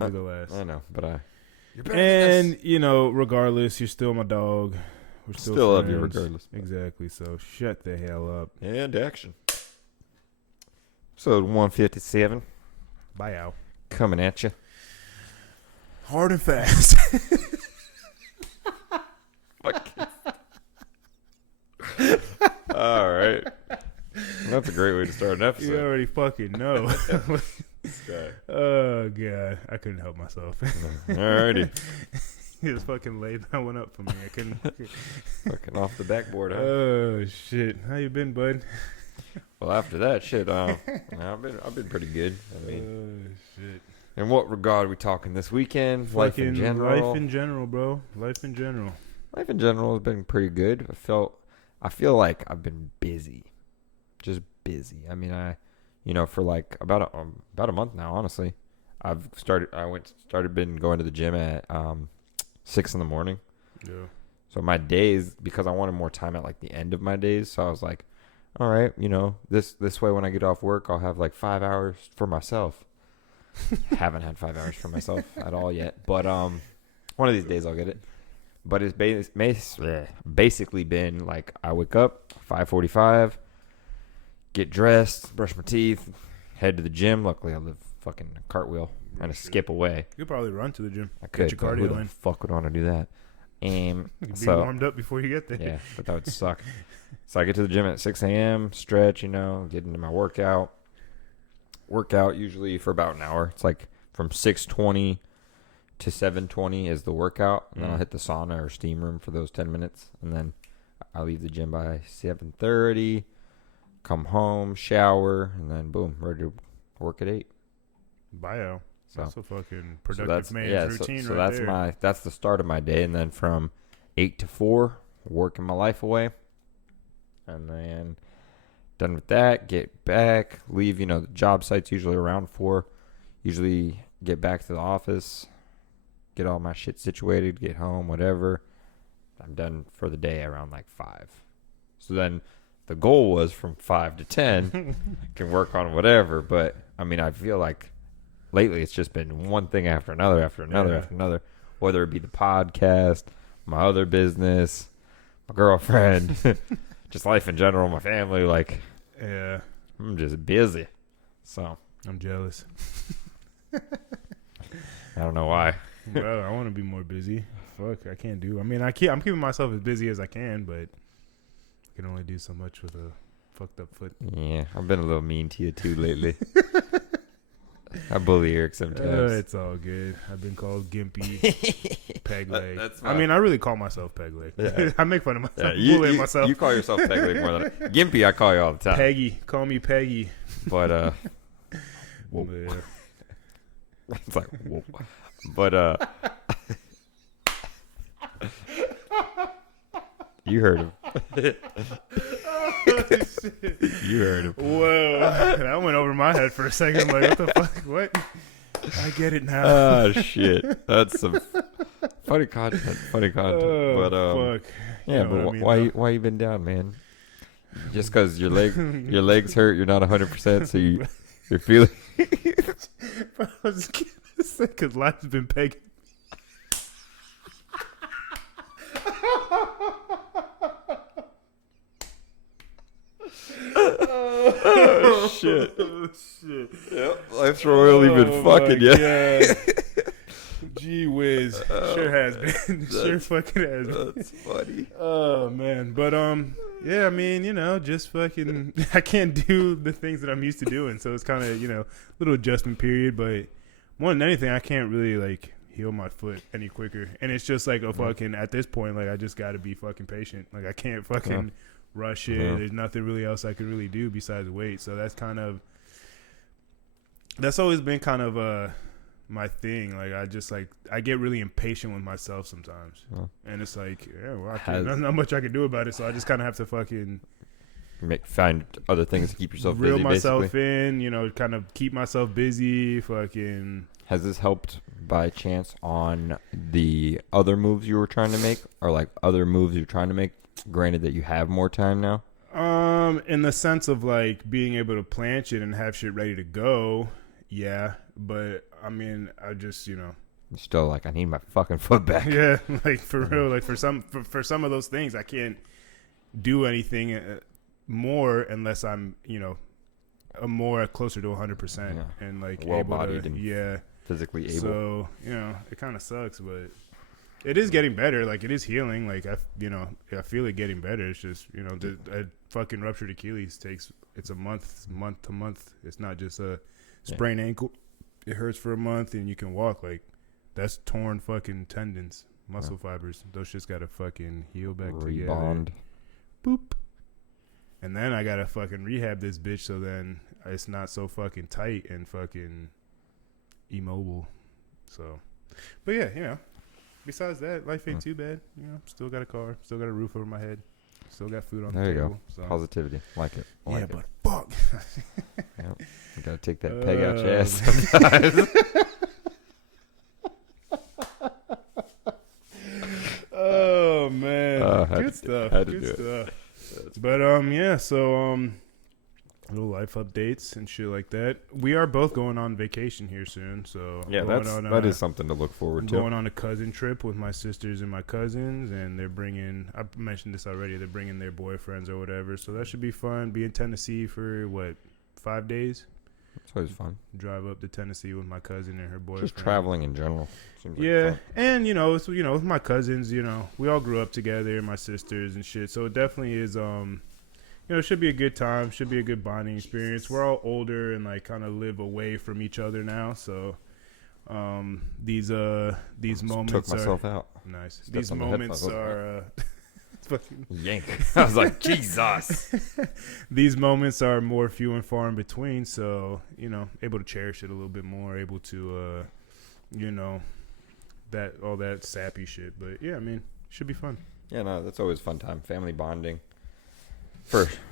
You're the last. I know, but you're better than us. You know, regardless, you're still my dog. We're still love friends. you regardless. Exactly. So shut the hell up. And action. Episode 157. Bye out. Coming at you. Hard and fast. All right. That's a great way to start an episode. You already fucking know. Oh, God. I couldn't help myself. Alrighty. He just fucking laid that one up for me. I couldn't. Fucking off the backboard, huh? Oh, shit. How you been, bud? Well, after that shit, I've been pretty good. I mean, oh, shit. In what regard are we talking this weekend? Life in general? Life in general, bro. Life in general. Life in general has been pretty good. I feel like I've been busy. Just busy. I mean, for like about a month now, honestly. Been going to the gym at 6 in the morning. Yeah. So my days, because I wanted more time at like the end of my days, so I was like, all right, this way when I get off work, I'll have like 5 hours for myself. Haven't had 5 hours for myself at all yet, but one of these days I'll get it. But it's basically been like I wake up 5:45, get dressed, brush my teeth, head to the gym. Luckily I live fucking cartwheel and a skip away. You could probably run to the gym. I could. Get your cardio who the in. Fuck would want to do that? You be warmed up before you get there. Yeah, but that would suck. So I get to the gym at 6 a.m., stretch, get into my workout. Workout usually for about an hour. It's like from 6:20 to 7:20 is the workout. And then I'll hit the sauna or steam room for those 10 minutes. And then I leave the gym by 7:30, come home, shower, and then boom, ready to work at 8. Bio. So that's a fucking productive man's routine so right that's there. that's the start of my day. And then from 8 to 4, working my life away. And then done with that, get back, leave, the job site's usually around 4. Usually get back to the office, get all my shit situated, get home, whatever. I'm done for the day around like 5. So then the goal was from 5 to 10, can work on whatever. But, I mean, I feel like lately it's just been one thing after another, after another, whether it be the podcast, my other business, my girlfriend, just life in general, my family, like, yeah, I'm just busy. So I'm jealous. I don't know why. Bro, I want to be more busy. Fuck, I can't do. I mean, I'm keeping myself as busy as I can, but I can only do so much with a fucked up foot. Yeah, I've been a little mean to you too lately. I bully Eric sometimes. It's all good. I've been called gimpy, peg leg. That's I mean, I really call myself peg leg. Yeah. I make fun of myself. Yeah, Bullying myself. You call yourself peg leg more than Gimpy. I call you all the time. Peggy, call me Peggy. But Whoa. It's like whoa. But you heard him. You heard him. Whoa, that went over my head for a second. I'm like, what the fuck? What? I get it now. Oh shit, that's some funny content. Oh, But fuck. yeah. You know But what I mean, why you been down, man? Just because your legs hurt, you're not 100%, so you're feeling. Bro, I was just gonna say because life's been pegging. Oh shit! Oh shit! Yep, life's royally been fucking you. Gee whiz, sure has been. Sure fucking has been. That's funny. Oh man, but yeah, I mean, just fucking. I can't do the things that I'm used to doing, so it's kind of little adjustment period. But more than anything, I can't really like heal my foot any quicker, and it's just like a fucking. At this point, like I just got to be fucking patient. Like I can't fucking rush it. Yeah. There's nothing really else I could really do besides wait. So that's always been kind of my thing. Like I get really impatient with myself sometimes, and it's like, yeah, well, there's not much I can do about it. So I just kind of have to fucking find other things to keep yourself busy. Reel myself basically. in, kind of keep myself busy. Fucking. Has this helped by chance on the other moves you were trying to make, or like other moves you're trying to make? Granted that you have more time now. In the sense of like being able to plan shit and have shit ready to go, yeah. But I mean, I just, Still, like, I need my fucking foot back. yeah, like for real, like for some of those things, I can't do anything more unless I'm, a more closer to 100% and like well-bodied able to, and physically able. So, it kind of sucks, but it is getting better. Like, it is healing. Like, I feel it getting better. It's just, a fucking ruptured Achilles it's a month to month. It's not just a sprained ankle. It hurts for a month and you can walk. Like, that's torn fucking tendons, muscle fibers. Those shits got to fucking heal back Rebond. together. Boop. And then I got to fucking rehab this bitch so then it's not so fucking tight and fucking immobile. So, but yeah, besides that, life ain't too bad. Still got a car, still got a roof over my head, still got food on the table. There you go. So. Positivity. Like it. But fuck. Yep. You got to take that peg out your ass sometimes. Oh, man. Good stuff. Had to Good do stuff. But, little life updates and shit like that. We are both going on vacation here soon, so Yeah, that is something to look forward to. Going on a cousin trip with my sisters and my cousins, and they're bringing. I mentioned this already. They're bringing their boyfriends or whatever, so that should be fun. Be in Tennessee for 5 days. It's always fun. Drive up to Tennessee with my cousin and her boyfriend. Just traveling in general. Seems like Yeah, fun. and it's with my cousins. We all grew up together, my sisters and shit. So it definitely is. It should be a good time. Should be a good bonding experience. We're all older and like kind of live away from each other now. So these moments took myself out. Nice. Stepped These on the moments headphones. are fucking Yank. I was like, Jesus. These moments are more few and far in between. So able to cherish it a little bit more. Able to that all that sappy shit. But yeah, I mean, should be fun. Yeah, no, that's always a fun time. Family bonding.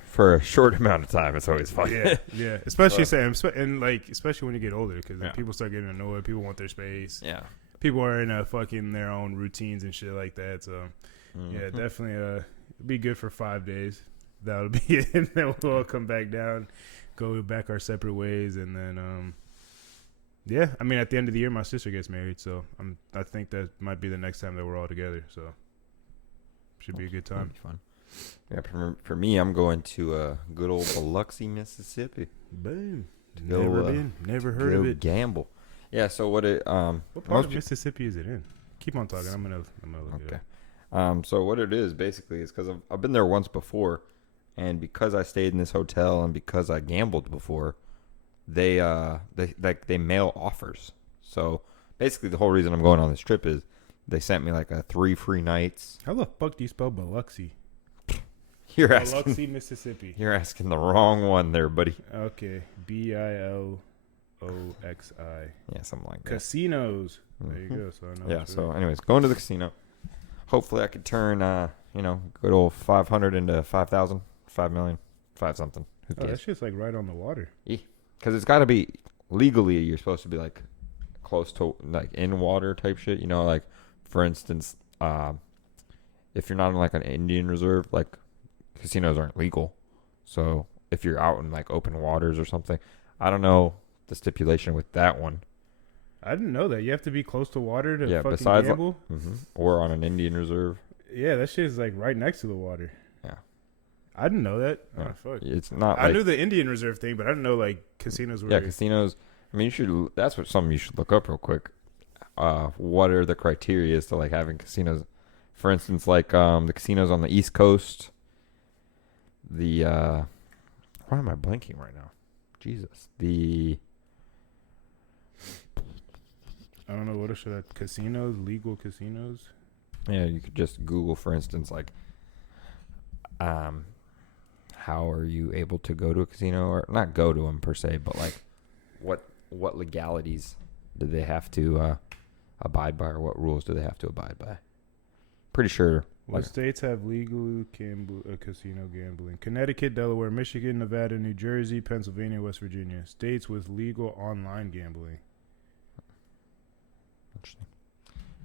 For a short amount of time, it's always fun. Yeah. Especially especially when you get older, because people start getting annoyed. People want their space. Yeah. People are in fucking their own routines and shit like that. So yeah, definitely be good for 5 days. That'll be it. And then we'll all come back down, go back our separate ways, and then yeah. I mean, at the end of the year, my sister gets married, so I think that might be the next time that we're all together. So should be a good time. Fun. Yeah, for me, I'm going to good old Biloxi, Mississippi. Boom. Go, Never heard of it. Gamble. Yeah. So what part of Mississippi is it in? Keep on talking. I'm gonna look it up. So what it is basically is because I've been there once before, and because I stayed in this hotel and because I gambled before, they mail offers. So basically, the whole reason I'm going on this trip is they sent me like 3 free nights. How the fuck do you spell Biloxi? Biloxi, Mississippi. You're asking the wrong one there, buddy. Okay, Biloxi. Yeah, something like that. Casinos. There you go. So I know. Yeah. So, anyways, going to the casino. Hopefully, I could turn good old 500 into 5,000, 5 million, 5 something. Who cares? That shit's like right on the water. Because it's got to be legally. You're supposed to be like close to like in water type shit. Like for instance, if you're not in like an Indian reserve, like casinos aren't legal. So if you're out in like open waters or something, I don't know the stipulation with that one. I didn't know that. You have to be close to water to fucking gamble? Or on an Indian reserve. Yeah, that shit is like right next to the water. Yeah. I didn't know that. Yeah. Oh, fuck. It's not I knew the Indian reserve thing, but I didn't know like casinos were. Yeah, casinos. I mean, that's something you should look up real quick. What are the criteria to like having casinos? For instance, like the casinos on the East Coast. Why am I blanking right now? Jesus. I don't know. What should I... Casinos? Legal casinos? Yeah, you could just Google, for instance, like, how are you able to go to a casino? Or not go to them, per se, but, like, what legalities do they have to abide by, or what rules do they have to abide by? Pretty sure... What states have legal casino gambling? Connecticut, Delaware, Michigan, Nevada, New Jersey, Pennsylvania, West Virginia. States with legal online gambling. Interesting.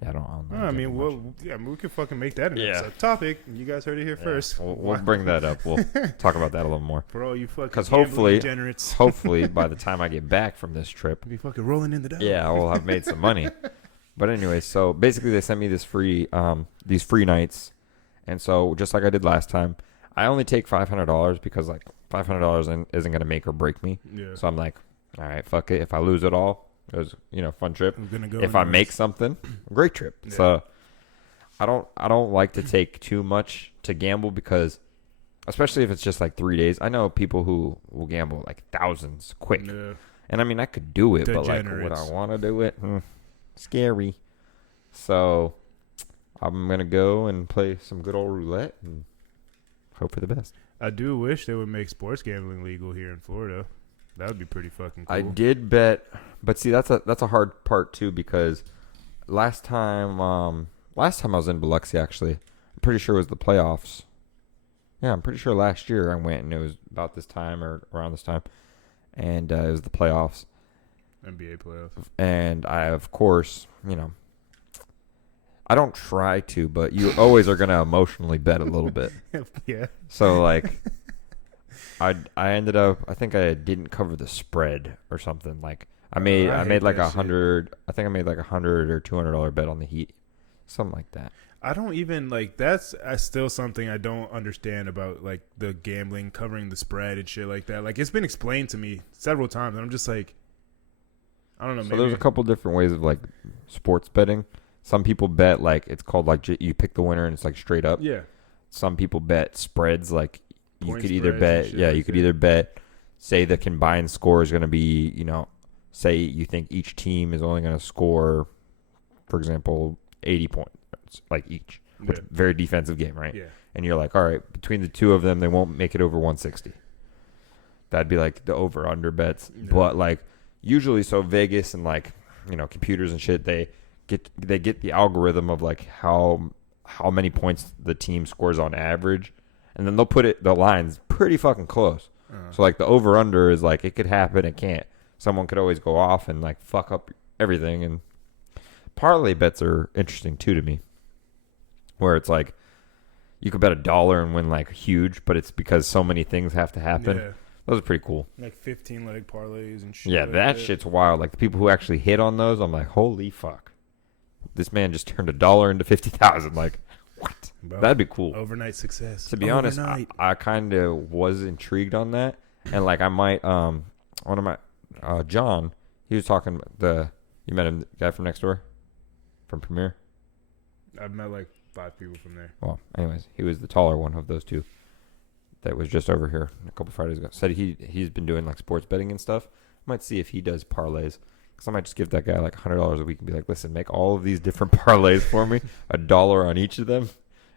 Yeah, I don't I mean, we could fucking make that an episode topic. You guys heard it here first. We'll bring that up. We'll talk about that a little more. For all you fucking because degenerates. hopefully by the time I get back from this trip, we'll be fucking rolling in the dough. Yeah, I will have made some money. But anyway, so basically they sent me these free nights, and so just like I did last time, I only take $500 because like $500 isn't gonna make or break me. Yeah. So I'm like, all right, fuck it. If I lose it all, it was fun trip. I'm gonna go if I make something, great trip. Yeah. So I don't like to take too much to gamble because, especially if it's just like 3 days. I know people who will gamble like thousands quick, and I mean I could do it, but like would I want to do it? Scary. So I'm gonna go and play some good old roulette and hope for the best. I do wish they would make sports gambling legal here in Florida. That would be pretty fucking cool. I did bet, but see that's a hard part too because last time I was in Biloxi actually, I'm pretty sure it was the playoffs. Yeah, I'm pretty sure last year I went and it was about this time or around this time, and it was the playoffs. NBA playoffs. And I, of course, I don't try to, but you always are going to emotionally bet a little bit. Yeah. So, like, I ended up, I think I didn't cover the spread or something. Like, I made like $100, I think I made like $100 or $200 bet on the Heat. Something like that. I don't even, like, that's still something I don't understand about, like, the gambling, covering the spread and shit like that. Like, it's been explained to me several times, and I'm just like, I don't know. So there's a couple different ways of like sports betting. Some people bet like it's called like you pick the winner and it's like straight up. Yeah. Some people bet spreads like Point you could either bet you could either bet say the combined score is going to be say you think each team is only going to score, for example, 80 points like each. Which very defensive game, right? Yeah. And you're like, all right, between the two of them, they won't make it over 160. That'd be like the over under bets, but like. Usually, so Vegas and like computers and shit, they get the algorithm of like how many points the team scores on average, and then they'll put the lines pretty fucking close. So like the over under is like it could happen, it can't. Someone could always go off and like fuck up everything. And parlay bets are interesting too to me, where it's like you could bet $1 and win like huge, but it's because so many things have to happen. Yeah. Those are pretty cool. Like 15-leg parlays and shit. Yeah, that shit's wild. Like the people who actually hit on those, I'm like, holy fuck. This man just turned $1 into 50,000. Like, what? Bro, that'd be cool. Overnight success. To be honest, I kind of was intrigued on that. And like I might, one of my, John, he was talking, you met him, the guy from next door? From Premier? I've met like 5 people from there. Well, anyways, he was the taller one of those two. That was just over here a couple Fridays ago. Said he's been doing like sports betting and stuff. Might see if he does parlays. Because I might just give that guy like $100 a week and be like, listen, make all of these different parlays for me. $1 on each of them.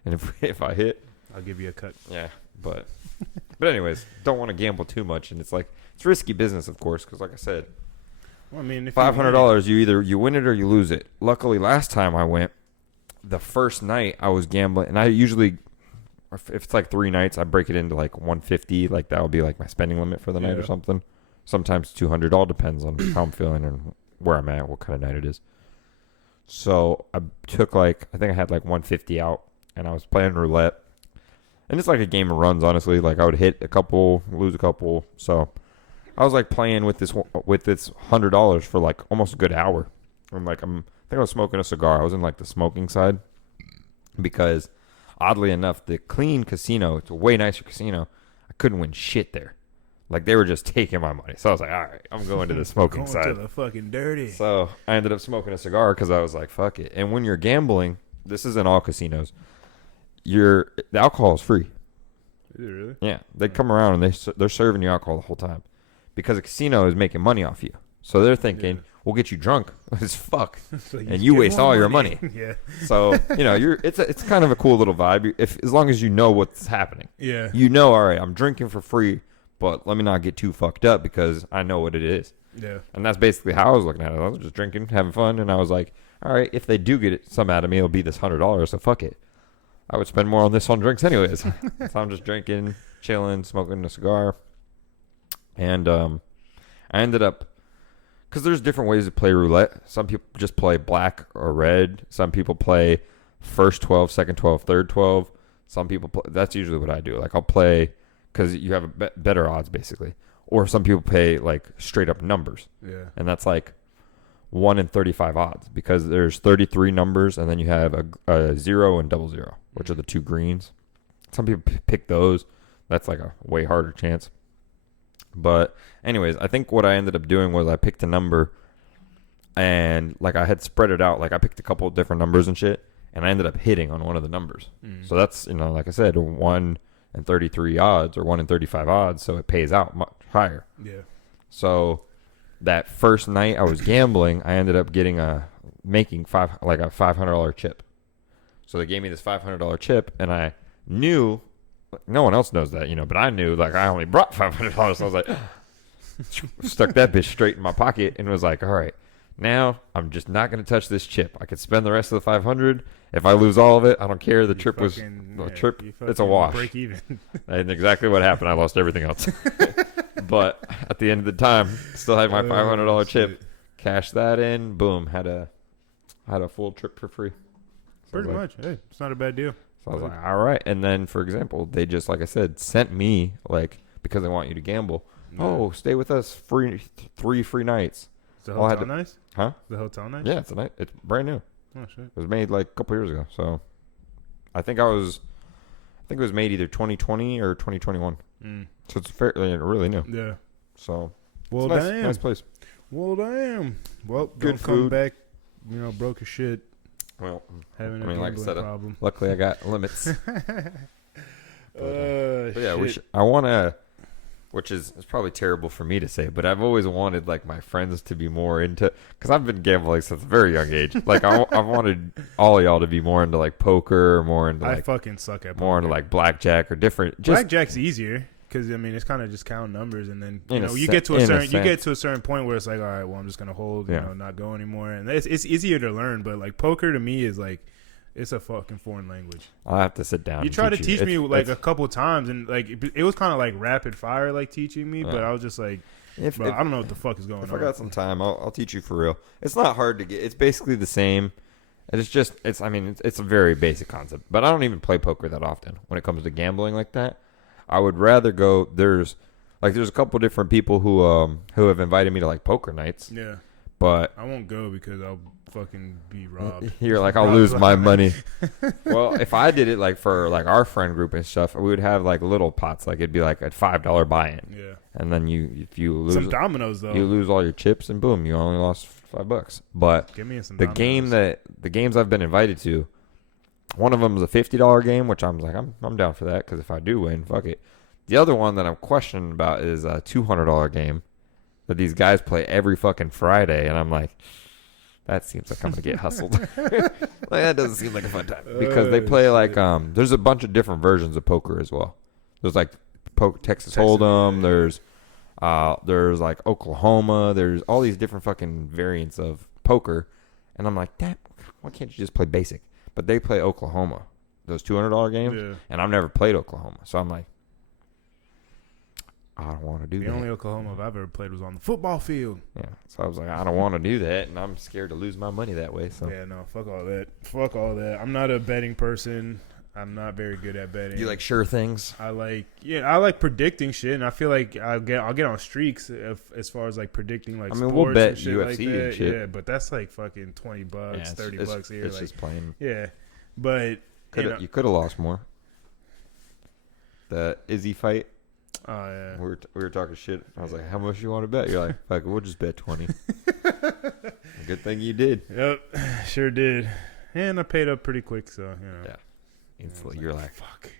And if I hit, I'll give you a cut. Yeah, but anyways, don't want to gamble too much. And it's like, it's risky business, of course. Because like I said, well, I mean, if $500, you win it or you lose it. Luckily, last time I went, the first night I was gambling. And I usually... If it's like 3 nights, I break it into like 150. Like that would be like my spending limit for the night or something. Sometimes 200. All depends on how I'm feeling and where I'm at, what kind of night it is. So I took I think I had like 150 out, and I was playing roulette. And it's like a game of runs, honestly. Like I would hit a couple, lose a couple. So I was like playing with this $100 for like almost a good hour. I think I was smoking a cigar. I was in like the smoking side because. Oddly enough, the clean casino, it's a way nicer casino, I couldn't win shit there. Like, they were just taking my money. So I was like, all right, I'm going to the smoking side. Going to the fucking dirty. So I ended up smoking a cigar because I was like, fuck it. And when you're gambling, this is in all casinos, the alcohol is free. Is it really? Yeah. They come around and they're serving you alcohol the whole time because a casino is making money off you. So they're thinking, we'll get you drunk as fuck, so and you waste all your money. Yeah. So it's kind of a cool little vibe as long as you know what's happening. Yeah. All right, I'm drinking for free, but let me not get too fucked up because I know what it is. Yeah. And that's basically how I was looking at it. I was just drinking, having fun, and I was like, all right, if they do get some out of me, it'll be this $100. So fuck it. I would spend more on this on drinks anyways. So I'm just drinking, chilling, smoking a cigar, and I ended up because there's different ways to play roulette. Some people just play black or red. Some people play first 12, second 12, third 12. Some people play. That's usually what I do. Like I'll play because you have better odds basically. Or some people pay like straight up numbers. Yeah. And that's like 1 in 35 odds because there's 33 numbers and then you have a 0 and 00, which are the two greens. Some people pick those. That's like a way harder chance. But anyways, I think what I ended up doing was I picked a number and like I had spread it out. Like I picked a couple of different numbers and shit and I ended up hitting on one of the numbers. So that's, like I said, 1 in 33 odds or 1 in 35 odds. So it pays out much higher. Yeah. So that first night I was gambling, I ended up making a $500 chip. So they gave me this $500 chip, and I knew, no one else knows that, but I knew like I only brought $500. So I was like, stuck that bitch straight in my pocket, and was like, all right, now I'm just not going to touch this chip. I could spend the rest of the 500. If I lose all of it, I don't care. The trip it's a wash. Break even. And exactly what happened. I lost everything else. But at the end of the time, still had my $500 chip. Cashed that in. Boom. Had a full trip for free. So Pretty much. Hey, it's not a bad deal. So I was like, all right. And then, for example, they just, like I said, sent me, like, because they want you to gamble. Yeah. Oh, stay with us. 3 free nights. Is the hotel nice? Huh? Is the hotel nice? Yeah, it's brand new. Oh, shit. It was made like a couple years ago. So I think it was made either 2020 or 2021. So it's fairly really new. Yeah. So well, it's damn. Nice place. Well, damn. Well, good don't food. Come back, broke as shit. Well, having like I said, problem. Luckily I got limits. But yeah, shit. I want to, which is it's probably terrible for me to say, but I've always wanted like my friends to be more into, because I've been gambling since a very young age. Like I wanted all of y'all to be more into like poker, more into like I fucking suck at poker. More into like blackjack or different. Blackjack's easier because it's kind of just counting numbers, and then you get to a certain point where it's like, all right, well I'm just gonna hold, not go anymore, and it's easier to learn. But like poker to me is like, it's a fucking foreign language. I'll have to sit down. You tried to teach me like a couple of times, and like it was kind of like rapid fire, like teaching me. But I was just like, I don't know what the fuck is going on. If I got some time, I'll teach you for real. It's not hard to get. It's basically the same. It's a very basic concept. But I don't even play poker that often when it comes to gambling like that. I would rather go. There's a couple different people who have invited me to like poker nights. Yeah. But I won't go because I'll fucking be robbed. You're like, I'll lose my money. Well, if I did it like for like our friend group and stuff, we would have like little pots. Like it'd be like a $5 buy-in. Yeah. And then if you lose some dominoes though, you lose all your chips and boom, you only lost $5. But give me some the games I've been invited to, one of them is a $50 game, which I'm like, I'm down for that because if I do win, fuck it. The other one that I'm questioning about is a $200 game that these guys play every fucking Friday, and I'm like, that seems like I'm gonna get hustled. Like that doesn't seem like a fun time because they play like there's a bunch of different versions of poker as well. There's like Texas Hold'em. There's like Oklahoma. There's all these different fucking variants of poker, and I'm like, damn, why can't you just play basic? But they play Oklahoma, those $200 games, and I've never played Oklahoma, so I'm like, I don't want to do that. The only Oklahoma I've ever played was on the football field. Yeah, so I was like, I don't want to do that, and I'm scared to lose my money that way. So yeah, no, fuck all that. I'm not a betting person. I'm not very good at betting. You like sure things? I like predicting shit, and I feel like I'll get on streaks as far as like predicting like. sports we'll bet and shit UFC like that. and shit. Yeah, but that's like fucking $20, $30 here. It's like, just plain. Yeah, but you could have lost more. The Izzy fight. Oh yeah. We were talking shit. I was like, "How much you want to bet?" You're like, "Fuck, we'll just bet 20." Good thing you did. Yep, sure did. And I paid up pretty quick, so Yeah. You're like, fuck.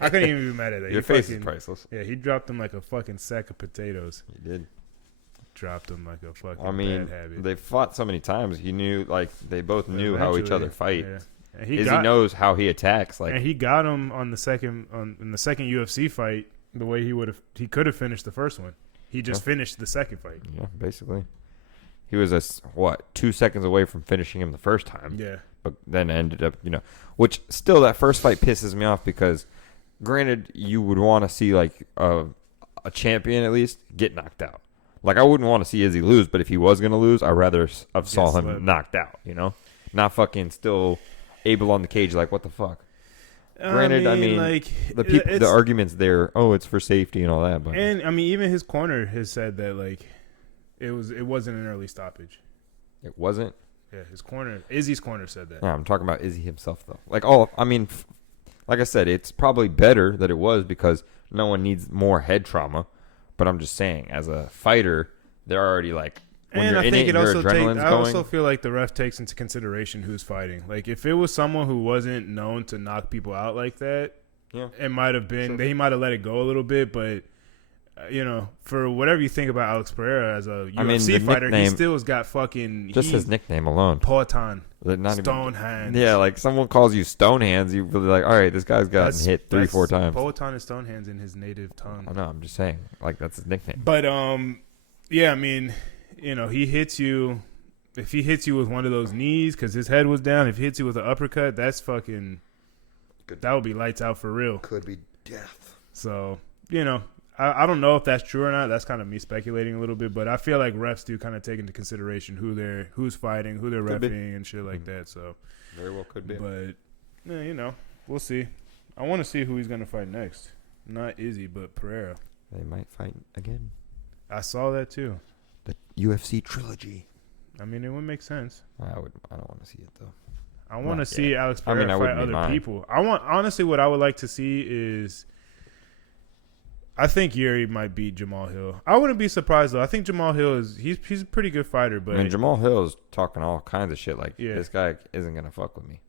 I couldn't even be mad at that. Your face is priceless. Yeah, he dropped him like a fucking sack of potatoes. He did. Dropped him like a fucking bad habit. They fought so many times. He knew, like, they both knew how each other fight. Yeah. Izzy knows how he attacks. Like, and he got him on the second UFC fight the way he could have finished the first one. He just finished the second fight. Yeah, basically. He was 2 seconds away from finishing him the first time. Yeah. But then ended up, which still that first fight pisses me off because granted you would want to see like a champion at least get knocked out. Like, I wouldn't want to see Izzy lose, but if he was going to lose, I'd rather have saw him swept. knocked out, you know? Not fucking still able on the cage, like, what the fuck? Granted, I mean like the arguments there, oh, it's for safety and all that. But and I mean, even his corner has said that like it wasn't an early stoppage. It wasn't? Yeah, Izzy's corner said that. Yeah, I'm talking about Izzy himself, though. Like, like I said, it's probably better that it was because no one needs more head trauma. But I'm just saying, as a fighter, they're already like, when and you're I in think it, it your also adrenaline's I going. also feel like the ref takes into consideration who's fighting. Like if it was someone who wasn't known to knock people out like that, Yeah. it might have been Sure. he might have let it go a little bit. But for whatever you think about Alex Pereira as a UFC fighter, he still has got fucking his nickname alone. Poatan. Not Stone even, hands. Yeah, like someone calls you Stone Hands, you really like, all right, this guy's gotten hit 3-4 times. Poatan is Stone hands in his native tongue. I know, I'm just saying, like that's his nickname. But yeah, I mean, he hits you. If he hits you with one of those knees because his head was down, if he hits you with an uppercut, that's fucking. That would be lights out for real. Could be death. So I don't know if that's true or not. That's kind of me speculating a little bit, but I feel like refs do kind of take into consideration who's fighting, who they're reffing, and shit like that. So very well could be. But we'll see. I want to see who he's gonna fight next. Not Izzy, but Pereira. They might fight again. I saw that too. The UFC trilogy. I mean, it would make sense. I don't want to see it though. I want to see Alex Pereira fight other people. Honestly, what I would like to see is, I think Yuri might beat Jamal Hill. I wouldn't be surprised though. I think Jamal Hill he's a pretty good fighter, but I mean, Jamal Hill is talking all kinds of shit. Like this guy isn't gonna fuck with me.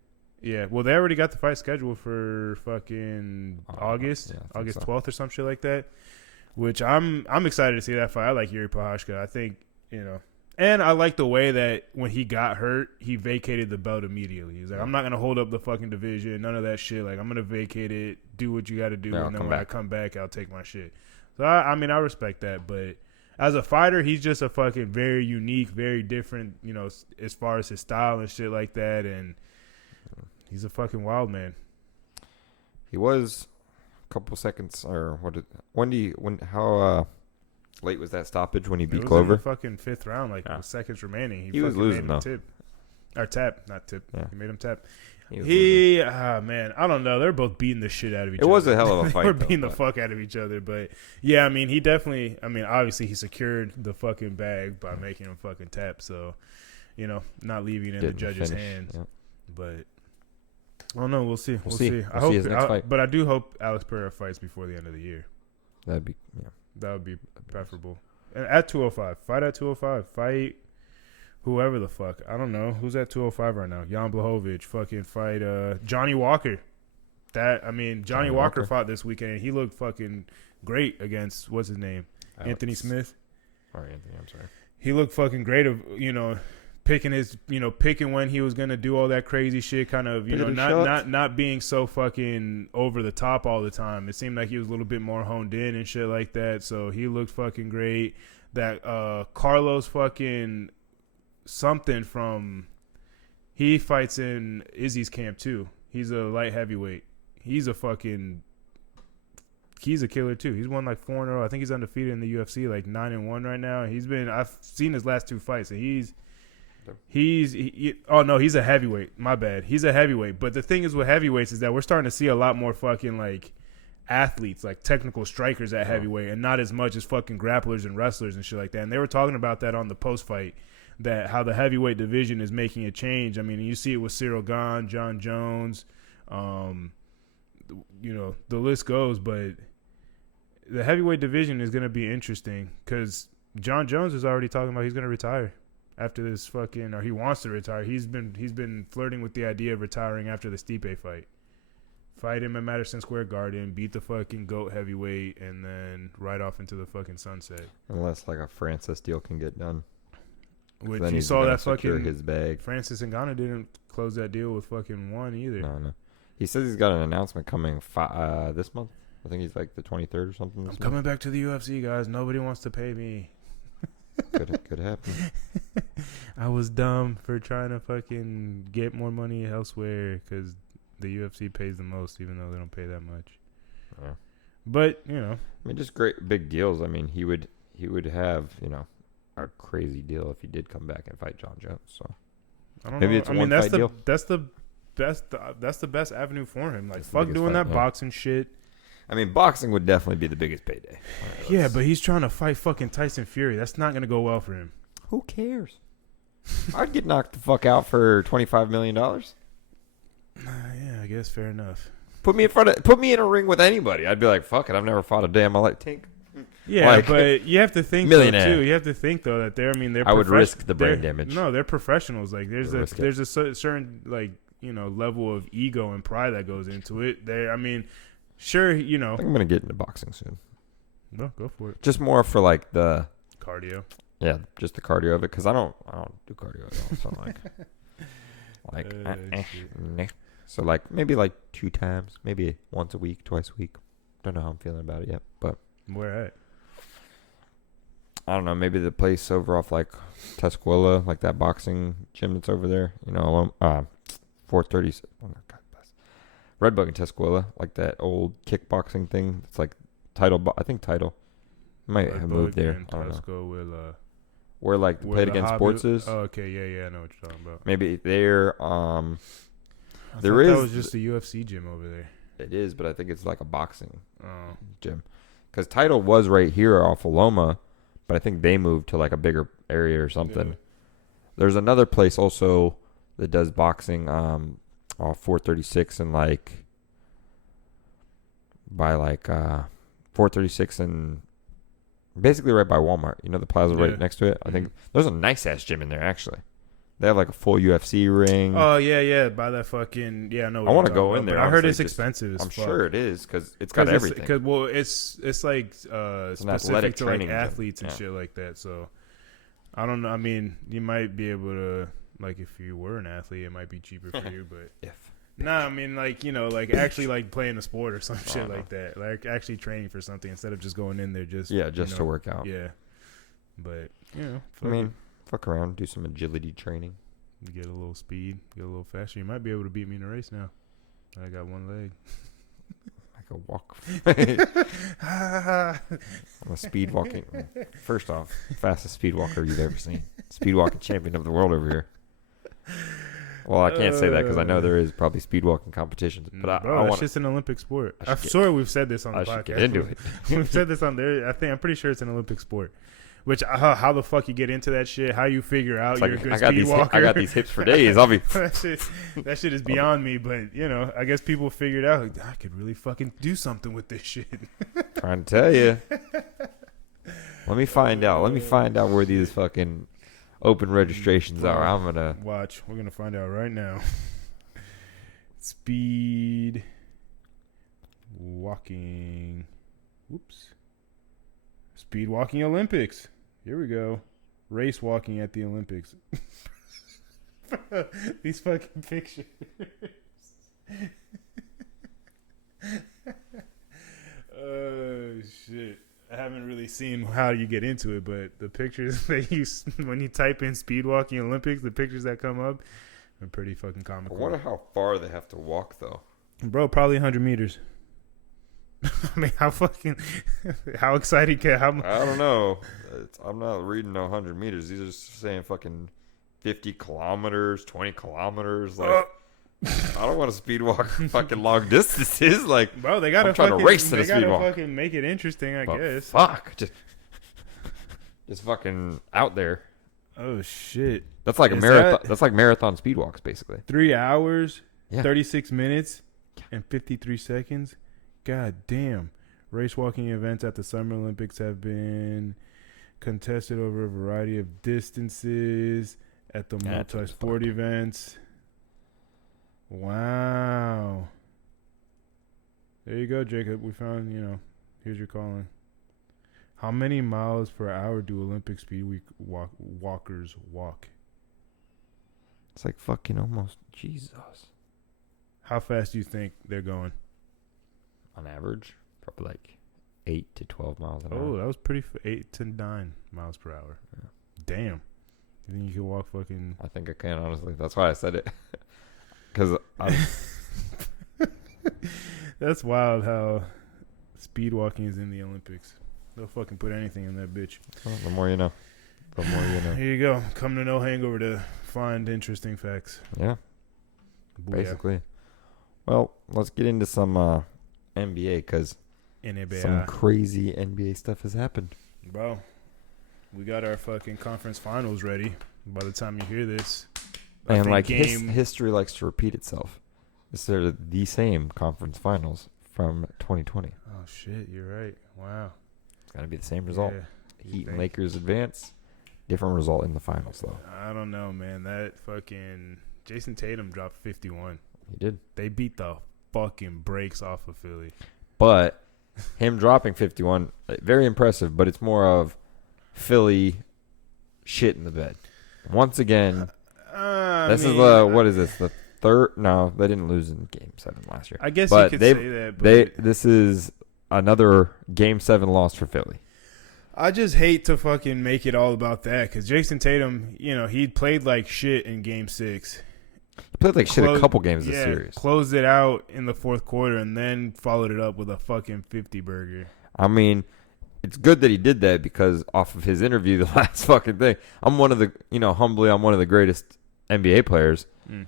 Yeah, well, they already got the fight scheduled for fucking August 12th or some shit like that. Which I'm excited to see that fight. I like Yuri Prochazka. I think and I like the way that when he got hurt, he vacated the belt immediately. He's like, I'm not gonna hold up the fucking division, none of that shit. Like, I'm gonna vacate it, do what you got to do, and then when I come back, I'll take my shit. So I mean, I respect that, but as a fighter, he's just a fucking very unique, very different, as far as his style and shit like that, and he's a fucking wild man. He was a couple seconds, or how late was that stoppage when he beat Glover? In the fucking fifth round, with seconds remaining. He was losing though. Tap, not tip. Yeah. He made him tap. Man, I don't know. They're both beating the shit out of each other. It was a hell of a fight. They were beating the fuck out of each other, but yeah, I mean, he definitely. I mean, obviously, he secured the fucking bag by making him fucking tap. So, not leaving it in the judge's hands. Yep. But I don't know. We'll see. We'll see. I hope his next fight. But I do hope Alex Pereira fights before the end of the year. That would be preferable. And at 205, fight at 205, fight whoever the fuck. I don't know who's at 205 right now. Jan Blachowicz, fucking fight Johnny Walker. Johnny Walker fought this weekend and he looked fucking great against what's his name, Anthony Smith. Anthony, I'm sorry. He looked fucking great of picking when he was gonna do all that crazy shit, kind of not being so fucking over the top all the time. It seemed like he was a little bit more honed in and shit like that. So he looked fucking great. That Carlos fucking something he fights in Izzy's camp too. He's a light heavyweight. He's a killer too. He's won like 4-0. I think he's undefeated in the UFC, like 9-1 right now. I've seen his last two fights and he's a heavyweight. My bad. He's a heavyweight. But the thing is with heavyweights is that we're starting to see a lot more fucking like athletes, like technical strikers at heavyweight, and not as much as fucking grapplers and wrestlers and shit like that. And they were talking about that on the post fight, that how the heavyweight division is making a change. I mean, you see it with Cyril Gane, John Jones, the list goes. But the heavyweight division is going to be interesting because John Jones is already talking about he's going to retire after this or he wants to retire. He's been flirting with the idea of retiring after the Stipe fight. Fight him at Madison Square Garden, beat the fucking GOAT heavyweight, and then right off into the fucking sunset. Unless like a Francis deal can get done. Which you saw that fucking his bag. Francis Ngannou didn't close that deal with fucking one either. No. He says he's got an announcement coming this month. I think he's like the 23rd or something. I'm coming back to the UFC, guys. Nobody wants to pay me. Could happen. I was dumb for trying to fucking get more money elsewhere because the UFC pays the most, even though they don't pay that much. Yeah. But I mean, just great big deals. I mean, he he would have, a crazy deal if he did come back and fight John Jones. So I don't maybe know. it's I a mean, that's one-fight the deal. that's the best avenue for him. Like, That's the fuck biggest doing fight, that yeah. boxing shit. I mean, boxing would definitely be the biggest payday. All right, Yeah, but he's trying to fight fucking Tyson Fury. That's not gonna go well for him. who cares? I'd get knocked the fuck out for $25 million. Yeah, I guess fair enough. Put me in a ring with anybody. I'd be like, fuck it. I've never fought a day in my life. Tink. Yeah, Like, but you have to think though, millionaire. too. You have to think though that they're. I mean, they're. I would risk the they're- brain damage. No, they're professionals. Like Risk it. there's a certain like level of ego and pride that goes into it. I mean, sure, I think I'm gonna get into boxing soon. No, go for it. Just more for like the Cardio. just the cardio of it, because I don't do cardio at all. So Shit. nah. So like maybe like 2 times, maybe once a week, twice a week. Don't know how I'm feeling about it yet, but Where at? I don't know. Maybe the place over off like Tusquilla, like that boxing gym that's over there. 430. Oh my God, bless. Redbug in Tusquilla, like that old kickboxing thing. It's like I think Title might have moved there. I don't know. Where like the Played Against Sports is. Oh, okay, yeah, I know what you're talking about. Maybe there. I There thought is that was just a UFC gym over there. It is, but I think it's like a boxing Oh, gym. Because Title was right here off of Loma, but I think they moved to like a bigger area or something. Yeah. There's another place also that does boxing off 436 and like by like 436 and basically right by Walmart. The plaza right Yeah. next to it. I think there's a nice ass gym in there actually. They have like a full UFC ring. Oh yeah, by that fucking I know. I want to go in there. But I heard honestly, it's expensive. As I'm fuck. sure it is because it's got everything. It's like specific athletic to like training gym. athletes and Yeah. shit like that. So I don't know. I mean, you might be able to like if you were an athlete, it might be cheaper for you. But I mean like like actually like playing a sport or some shit like that. Like actually training for something instead of just going in there just to work out. Yeah, but I mean, fuck around, do some agility training. get a little speed, get a little faster. You might be able to beat me in a race now. I got one leg. I could walk. I'm a speed walking. First off, fastest speed walker you've ever seen. Speed walking champion of the world over here. Well, I can't say that because I know there is probably speed walking competitions, but Bro, I that's want just an Olympic sport. I I'm should sure we've said this on the I podcast. should get into it. We've said this on there. I'm pretty sure it's an Olympic sport. Which how the fuck you get into that shit? How you figure out you're a good speed walker? I got these hips for days. I'll be that shit is beyond me. But I guess people figured out I could really fucking do something with this shit. trying to tell you. Let me find out. Let me find out where these fucking open registrations are. I'm gonna watch. We're gonna find out right now. Speed walking. Whoops. Speed walking Olympics. Here we go. Race walking at the Olympics. These fucking pictures. Oh shit. I haven't really seen how you get into it, but the pictures that you when you type in speed walking Olympics, the pictures that come up are pretty fucking I comical. wonder how far they have to walk though. Bro, probably 100 meters. I mean, how exciting I don't know. I'm not reading no 100 meters. These are saying fucking 50 kilometers, 20 kilometers. Like, I don't want to speed walk fucking long distances. Like, bro, they gotta I'm trying to race to the speed walk. Fucking make it interesting, I guess. Fuck, just fucking out there. Oh shit, that's like a marathon. That's like marathon speed walks, basically. 3 hours, yeah. 36 minutes, and 53 seconds. God damn. Race walking events at the Summer Olympics have been contested over a variety of distances at the multi-sport events. Wow. There you go, Jacob. We found, here's your calling. How many miles per hour do Olympic speed walkers walk? It's like fucking almost Jesus. How fast do you think they're going? On average, probably like 8 to 12 miles an hour. Oh, that was pretty 8 to 9 miles per hour. Yeah. Damn. You think you could walk fucking... I think I can, honestly. That's why I said it. Because That's wild how speed walking is in the Olympics. They'll fucking put anything in that bitch. Well, the more you know. The more you know. Here you go. Come to No Hangover to find interesting facts. Yeah. Booyah. Basically. Well, let's get into some NBA because some crazy NBA stuff has happened. Bro, we got our fucking conference finals ready. By the time you hear this, and like history likes to repeat itself. This are the same conference finals from 2020. Oh shit, you're right. Wow, it's gotta be the same result. Yeah, Heat and Lakers advance. Different result in the finals though. I don't know, man. That fucking Jason Tatum dropped 51. He did. They beat the fucking brakes off of Philly. But him dropping 51, very impressive. But it's more of Philly shit in the bed. Once again, what is this? The third? No, they didn't lose in Game 7 last year. I guess you could say that. But this is another Game 7 loss for Philly. I just hate to fucking make it all about that because Jason Tatum, he played like shit in Game 6. He played like shit a couple games this series. Closed it out in the fourth quarter and then followed it up with a fucking 50-burger. I mean, it's good that he did that because off of his interview, the last fucking thing, I'm one of the, humbly, I'm one of the greatest NBA players. Mm.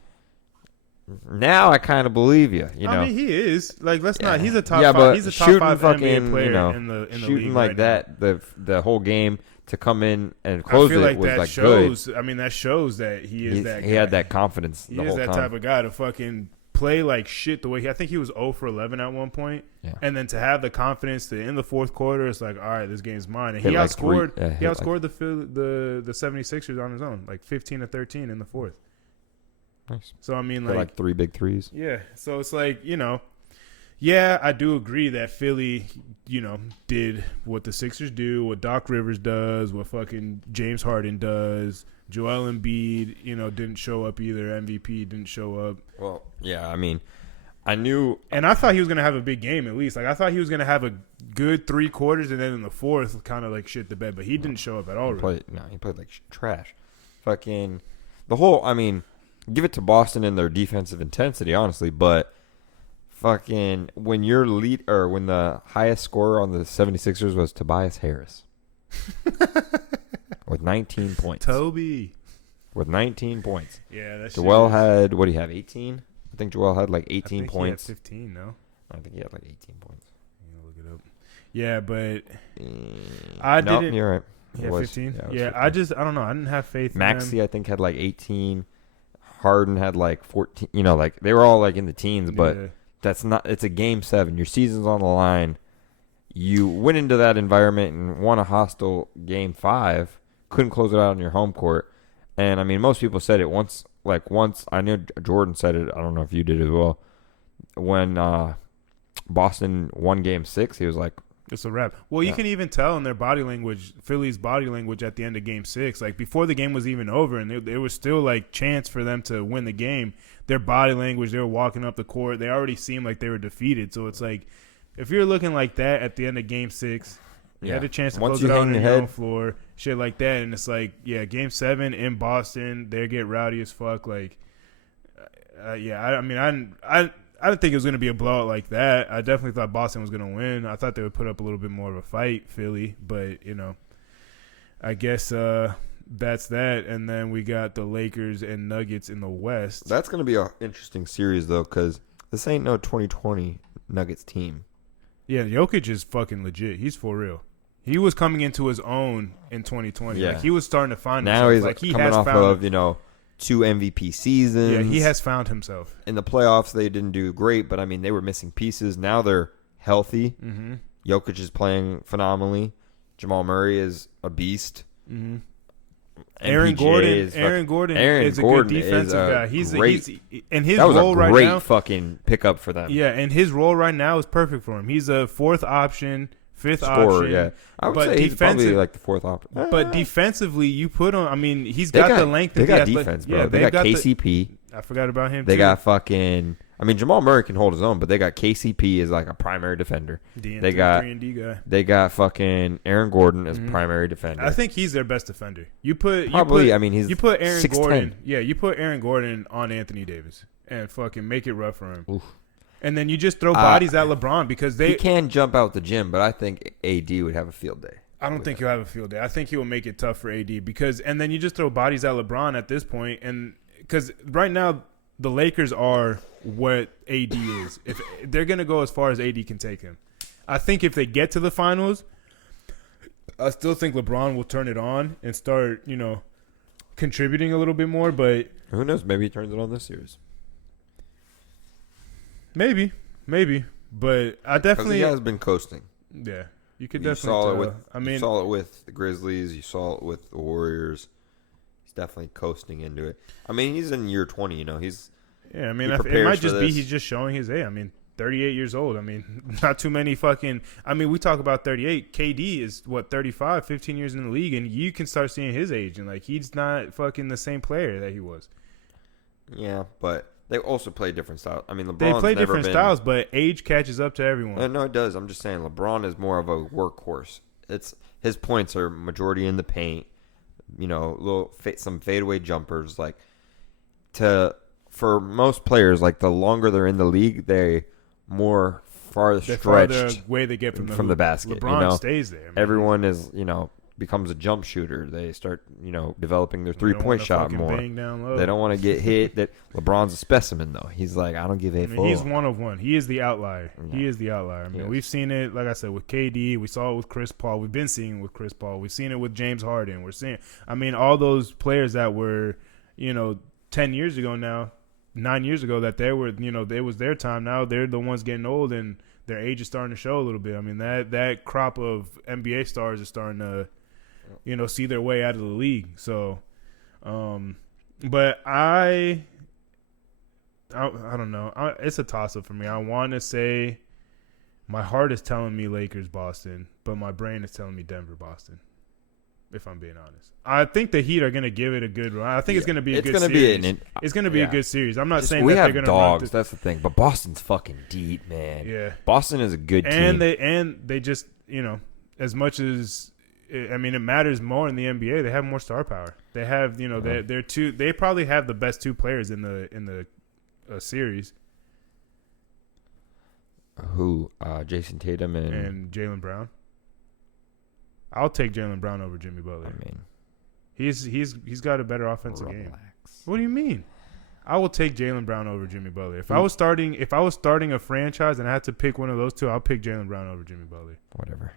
Now I kind of believe you. I mean, he is. Like, let's not. He's a top five. He's a top five NBA player in the shooting league like right that. Now. The whole game to come in and close it was that like shows, good. I mean, that shows that he is that guy. He had that confidence. He is that type of guy to fucking play like shit the way I think he was 0 for 11 at one point. Yeah. And then to have the confidence to in the fourth quarter, it's like, all right, this game's mine. And he outscored the 76ers on his own, like 15-13 in the fourth. Nice. So I mean, like 3 big threes. Yeah. So it's like, yeah, I do agree that Philly, did what the Sixers do, what Doc Rivers does, what fucking James Harden does. Joel Embiid, didn't show up either. MVP didn't show up. Well, yeah, I mean, I knew. And I thought he was going to have a big game at least. Like, I thought he was going to have a good 3 quarters and then in the fourth kind of like shit the bed. But he didn't show up at all. He played like trash. Fucking the whole, I mean, give it to Boston and their defensive intensity, honestly. But fucking when when the highest scorer on the 76ers was Tobias Harris. With 19 points. Toby. With 19 points. Yeah, that's Joel had, what do you have, 18? I think Joel had like 18 points. He had 15, no? I think he had like 18 points. Look it up. Yeah, but I didn't. You're right. Yeah, 15? Yeah, 15. I don't know. I didn't have faith in Maxey, I think, had like 18. Harden had like 14. Like they were all like in the teens, but it's a Game 7. Your season's on the line. You went into that environment and won a hostile Game 5. Couldn't close it out on your home court. And, I mean, most people said it once, I knew Jordan said it. I don't know if you did as well. When Boston won Game 6, he was like, it's a wrap. Well, you can even tell in their body language, Philly's body language at the end of Game 6. Like, before the game was even over, and there was still, like, chance for them to win the game. Their body language, they were walking up the court. They already seemed like they were defeated. So it's like, if you're looking like that at the end of Game 6, you had a chance to close it out on your own floor, shit like that. And it's like, yeah, Game 7 in Boston, they get rowdy as fuck. Like, I didn't think it was going to be a blowout like that. I definitely thought Boston was going to win. I thought they would put up a little bit more of a fight, Philly. But, I guess that's that. And then we got the Lakers and Nuggets in the West. That's going to be an interesting series, though, because this ain't no 2020 Nuggets team. Yeah, Jokic is fucking legit. He's for real. He was coming into his own in 2020. Yeah. Like, he was starting to find himself. Now he's like, he coming off of, 2 MVP seasons. Yeah, he has found himself. In the playoffs, they didn't do great, but, I mean, they were missing pieces. Now they're healthy. Mm-hmm. Jokic is playing phenomenally. Jamal Murray is a beast. Mm-hmm. Aaron Gordon is a good defensive guy. He's in his role right now. That was a great fucking pickup for them. Yeah, and his role right now is perfect for him. He's a fourth option, fifth option. Yeah, I would say he's probably like the fourth option. But defensively, you put on. I mean, he's got the length. They got defense, bro. Yeah, they got KCP. I forgot about him. They got fucking. I mean, Jamal Murray can hold his own, but they got KCP as like a primary defender. They got fucking Aaron Gordon as primary defender. I think he's their best defender. He's you put Aaron 6'10". Gordon. Yeah, you put Aaron Gordon on Anthony Davis and fucking make it rough for him. Oof. And then you just throw bodies at LeBron because he can jump out the gym, but I think AD would have a field day. I don't think he'll have a field day. I think he will make it tough for AD and then you just throw bodies at LeBron at this point, and because right now the Lakers are what AD is. If they're gonna go as far as AD can take him, I think if they get to the finals, I still think LeBron will turn it on and start, contributing a little bit more. But who knows? Maybe he turns it on this series. Maybe, but I definitely he has been coasting. Yeah. You could you definitely saw tell. you saw it with the Grizzlies. You saw it with the Warriors. He's definitely coasting into it. I mean, he's in year 20. He's it might just be he's just showing his age. 38 years old. Not too many fucking. We talk about 38. KD is 35, 15 years in the league, and you can start seeing his age, and he's not fucking the same player that he was. Yeah, but they also play different styles. LeBron's they play different styles, but age catches up to everyone. No, it does. I'm just saying LeBron is more of a workhorse. His points are majority in the paint. Some fadeaway jumpers. For most players, the longer they're in the league, they more stretched farther away they get from the basket. LeBron stays there. Everyone is becomes a jump shooter. They start, developing their 3-point shot more. They don't want to get hit. That LeBron's a specimen, though. He's like, I don't give a fuck. He's one of one. He is the outlier. Yeah. He is the outlier. Yes. We've seen it, like I said, with KD. We saw it with Chris Paul. We've been seeing it with Chris Paul. We've seen it with James Harden. We're seeing, all those players that were, 10 years ago now, 9 years ago, that they were, it was their time. Now they're the ones getting old, and their age is starting to show a little bit. That crop of NBA stars is starting to, see their way out of the league. So, but I don't know. It's a toss-up for me. I want to say my heart is telling me Lakers, Boston, but my brain is telling me Denver, Boston, if I'm being honest. I think the Heat are going to give it a good run. I think it's going to be a good series. It's going to be a good series. I'm not saying that they're going to run dogs. That's the thing. But Boston's fucking deep, man. Yeah. Boston is a good team. And they just, as much as it matters more in the NBA. They have more star power. They have, they're two. They probably have the best two players in the series. Who? Jason Tatum and Jaylen Brown. I'll take Jaylen Brown over Jimmy Butler. He's got a better offensive game. What do you mean? I will take Jaylen Brown over Jimmy Butler. If I was starting a franchise and I had to pick one of those two, I'll pick Jaylen Brown over Jimmy Butler. Whatever.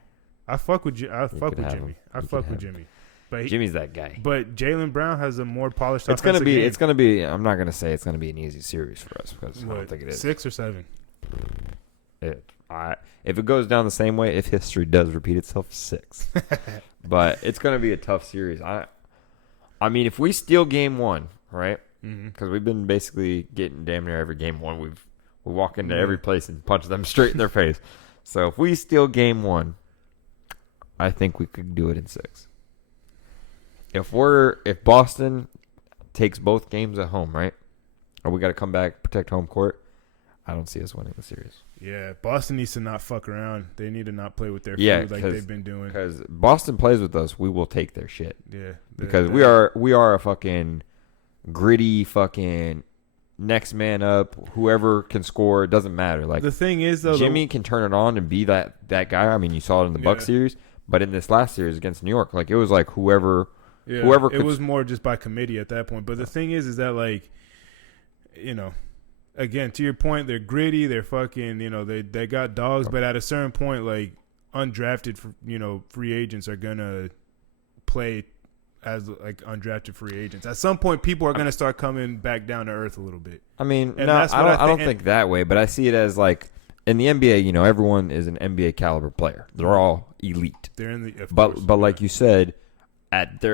I fuck with Jimmy. I fuck with Jimmy. But Jimmy's that guy. But Jaylen Brown has a more polished offensive game. It's gonna be. I'm not gonna say it's gonna be an easy series for us because I don't think it is. 6 or 7. If it goes down the same way, if history does repeat itself, 6. But it's gonna be a tough series. If we steal game 1, right? Because we've been basically getting damn near every game 1. We walk into every place and punch them straight in their face. So if we steal game 1. I think we could do it in 6. If Boston takes both games at home, right? Or we got to come back, protect home court, I don't see us winning the series. Yeah, Boston needs to not fuck around. They need to not play with their food like they've been doing. Because Boston plays with us, we will take their shit. Yeah. Because we are a fucking gritty fucking next man up. Whoever can score, it doesn't matter. The thing is, though, Jimmy can turn it on and be that guy. You saw it in the Bucks series. But in this last series against New York, it was whoever it was more just by committee at that point. But the thing is that again, to your point, they're gritty, they're fucking, they got dogs, but at a certain point, undrafted, free agents are gonna play as undrafted free agents. At some point, people are gonna start coming back down to earth a little bit. I don't think that way, but I see it as in the NBA, everyone is an NBA caliber player. They're all elite. They're in the but like you said, at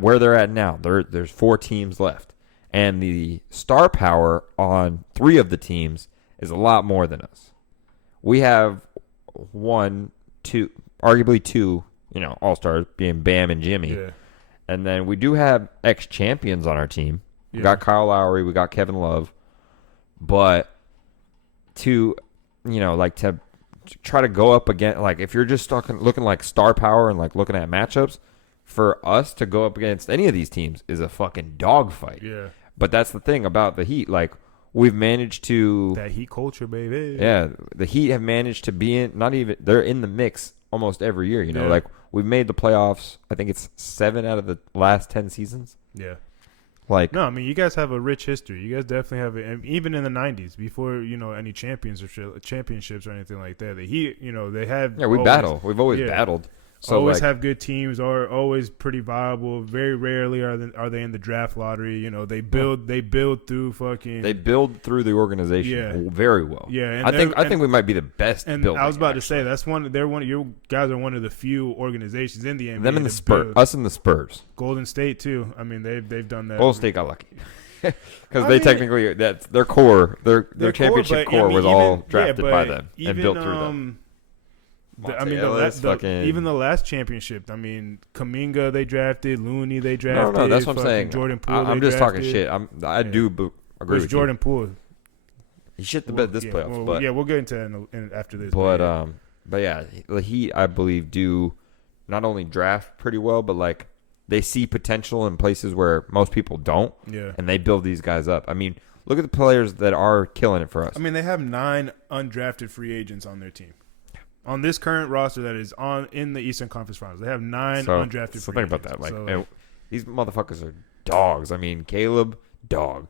where they're at now, there's 4 teams left, and the star power on 3 of the teams is a lot more than us. We have 1, 2, arguably 2, all stars being Bam and Jimmy, and then we do have ex-champions on our team. We got Kyle Lowry, we got Kevin Love, but to to try to go up against, if you're just looking like star power and looking at matchups, for us to go up against any of these teams is a fucking dogfight. Yeah. But that's the thing about the Heat. we've managed to that Heat culture, baby. Yeah, the Heat have managed to be in. Not even they're in the mix almost every year. You know, like we've made the playoffs. I think it's 7 out of the last 10 seasons. Yeah. Like no, I mean you guys have a rich history. You guys definitely have it, and even in the '90s, before any championships or anything like that. The Heat, they have. Yeah, we battle. We've always battled. So always have good teams. Are always pretty viable. Very rarely are they in the draft lottery. They build through fucking. They build through the organization very well. Yeah, and I think we might be the best. And building, I was about actually. to say that's one. You guys are one of the few organizations in the NBA. Them and the Spurs. Us and the Spurs. Golden State too. I mean they've done that. Golden State got lucky. Because they technically that's their core, their championship core was all drafted by them and built through them. Even the last championship. I mean, Kuminga they drafted, Looney they drafted. No, that's what I'm saying. Jordan Poole. I'm just talking shit. I do agree with Jordan Poole. He shit the bed this playoffs, but we'll get into it after this. But yeah, the Heat I believe do not only draft pretty well, but like they see potential in places where most people don't. Yeah, and they build these guys up. I mean, look at the players that are killing it for us. I mean, they have 9 undrafted free agents on their team. On this current roster that is in the Eastern Conference Finals, they have 9 undrafted free agents. So think about that. Like, these motherfuckers are dogs. I mean, Caleb, dog.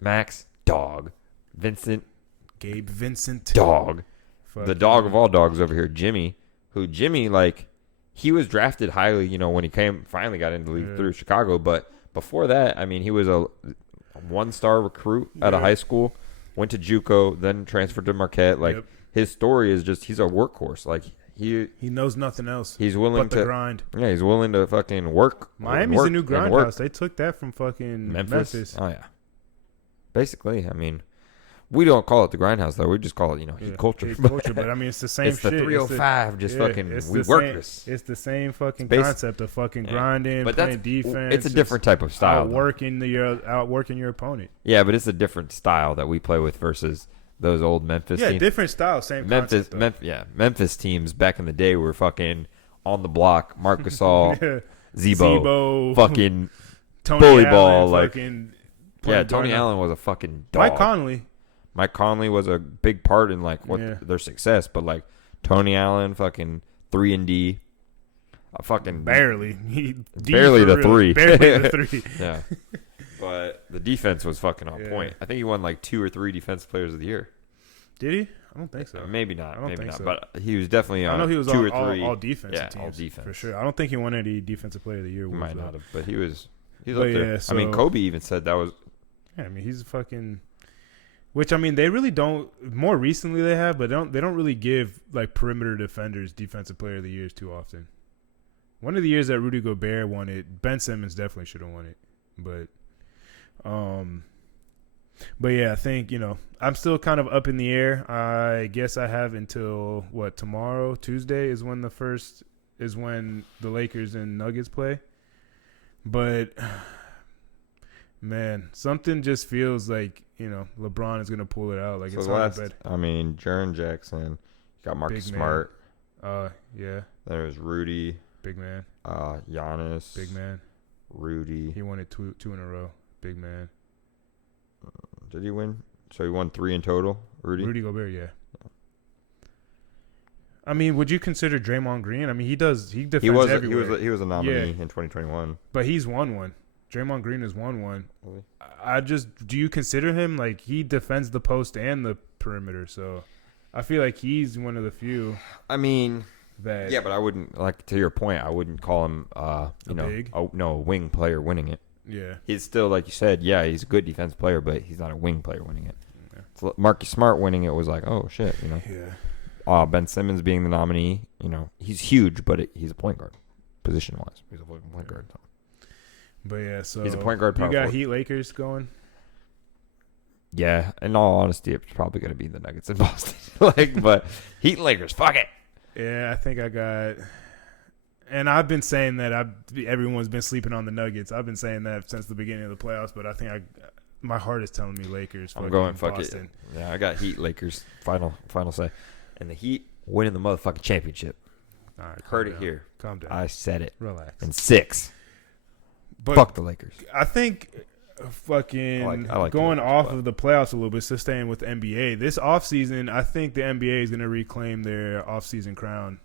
Max, dog. Gabe Vincent, dog. The dog of all dogs over here, Jimmy. Like, he was drafted highly, when he finally got into the league through Chicago. But before that, I mean, he was a 1-star recruit out of high school, went to JUCO, then transferred to Marquette. Like, his story is just he's a workhorse. Like he knows nothing else. He's willing to grind. Yeah, he's willing to fucking work. Miami's a new grindhouse. They took that from fucking Memphis. Oh yeah. Basically, I mean, we don't call it the grindhouse though. We just call it Heat culture. Heat culture, but I mean it's the same. It's shit. The 305. We work this. It's the same fucking concept of fucking grinding, but playing defense. It's a different type of style. Outworking your opponent. Yeah, but it's a different style that we play with versus those old Memphis teams. Different style, same concept. Memphis teams back in the day were fucking on the block. Marc Gasol, Zebo, fucking Tony bully Allen, ball. Like, Tony Allen was a fucking dog. Mike Conley was a big part in like their success, but like Tony Allen, fucking 3-and-D, fucking barely the 3. Barely the 3. Yeah. But the defense was fucking on point. I think he won like 2 or 3 defensive players of the year. Did he? I don't think so. Maybe not. I don't think so. But he was definitely on. I know he was 2 or 3 all defensive teams. all defense for sure. I don't think he won any defensive player of the year. He might not have, but he's up there. So, I mean, Kobe even said that was. Yeah, I mean he's fucking. Which I mean they really don't. More recently they have, but they don't really give like perimeter defenders defensive player of the years too often. One of the years that Rudy Gobert won it, Ben Simmons definitely should have won it, but yeah, I think I'm still kind of up in the air. I guess I have until tomorrow, Tuesday is when the Lakers and Nuggets play. But man, something just feels like LeBron is gonna pull it out. Like it's hard to bet. I mean, Jaren Jackson, got Marcus Smart. Yeah. There's Rudy, big man. Giannis, big man. Rudy. He won it two in a row. Big man. Did he win? So he won 3 in total. Rudy Gobert, yeah. I mean, would you consider Draymond Green? I mean, he defends everywhere. He was a nominee in 2021. But he's won one. Draymond Green has won one. Really? Do you consider him like he defends the post and the perimeter? So I feel like he's one of the few. I mean, that yeah, but I wouldn't to your point. I wouldn't call him a wing player winning it. Yeah, he's still like you said. Yeah, he's a good defense player, but he's not a wing player winning it. Yeah. So Marcus Smart winning it was like, oh shit, Yeah. Ben Simmons being the nominee, he's huge, but he's a point guard, position wise. He's a point guard. So. But yeah, so he's a point guard. You got Heat Lakers going. Yeah, in all honesty, it's probably going to be the Nuggets in Boston. But Heat and Lakers, fuck it. Yeah, I think I got. And I've been saying that everyone's been sleeping on the Nuggets. I've been saying that since the beginning of the playoffs, but I think my heart is telling me Lakers. I'm going fuck Boston. It. Yeah, I got Heat Lakers final say, and the Heat winning the motherfucking championship. All right, heard it here. Calm down. I said it. Relax. And 6. But fuck the Lakers. I think fucking I like going the off Lakers, of the playoffs a little bit, so staying with the NBA. This offseason, I think the NBA is going to reclaim their offseason crown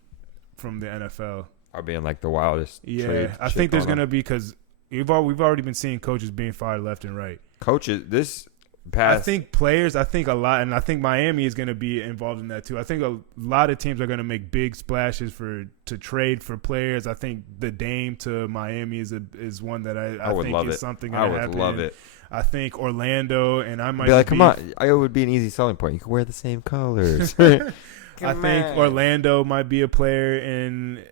from the NFL. Are being like the wildest. Yeah, I think there's going to be, because we've already been seeing coaches being fired left and right. Coaches, this I think players, I think a lot, and I think Miami is going to be involved in that too. I think a lot of teams are going to make big splashes to trade for players. I think the Dame to Miami is one that I would think love is it. something going to happen. I would love it. I think Orlando, and I might Be like, come on, it would be an easy selling point. You can wear the same colors. I think Orlando might be a player in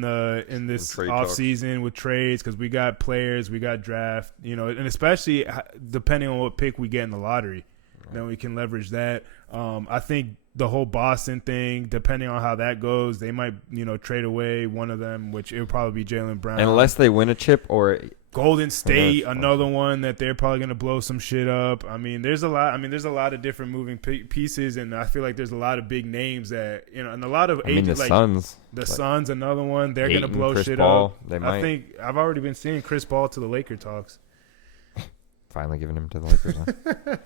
this offseason with trades, because we got players, we got draft, and especially depending on what pick we get in the lottery, then we can leverage that. I think the whole Boston thing, depending on how that goes, they might trade away one of them, which it would probably be Jaylen Brown, unless they win a chip. Or Golden State, another one that they're probably going to blow some shit up. I mean, there's a lot of different moving pieces, and I feel like there's a lot of big names that, and a lot of the Suns. The Suns, another one, they're going to blow Chris shit Paul, up. They might. I think I've already been seeing Chris Paul to the Laker talks. Finally giving him to the Lakers. Huh?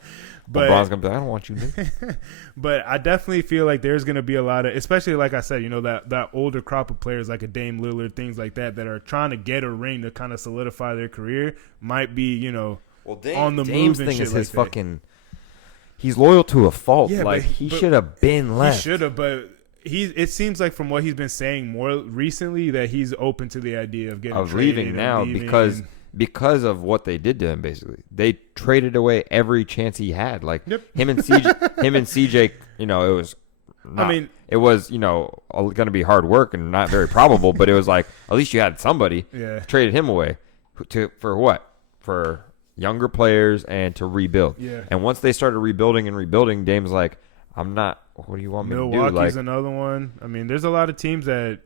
But LeBron's gonna be like, I don't want you to. But I definitely feel like there's going to be a lot of, especially like I said, that older crop of players like a Dame Lillard, things like that are trying to get a ring to kind of solidify their career, might be, on the Dame's move and thing shit is like his that. fucking. He's loyal to a fault. Yeah, like but he should have been left. He should have, but it seems like from what he's been saying more recently that he's open to the idea of getting leaving now because of what they did to him. Basically, they traded away every chance he had. Like him and CJ, it was. It was going to be hard work and not very probable, but it was like at least you had somebody. Yeah. Traded him away for what? For younger players and to rebuild. Yeah. And once they started rebuilding, Dame's like, I'm not. What do you want me to do? Milwaukee's another one. I mean, there's a lot of teams that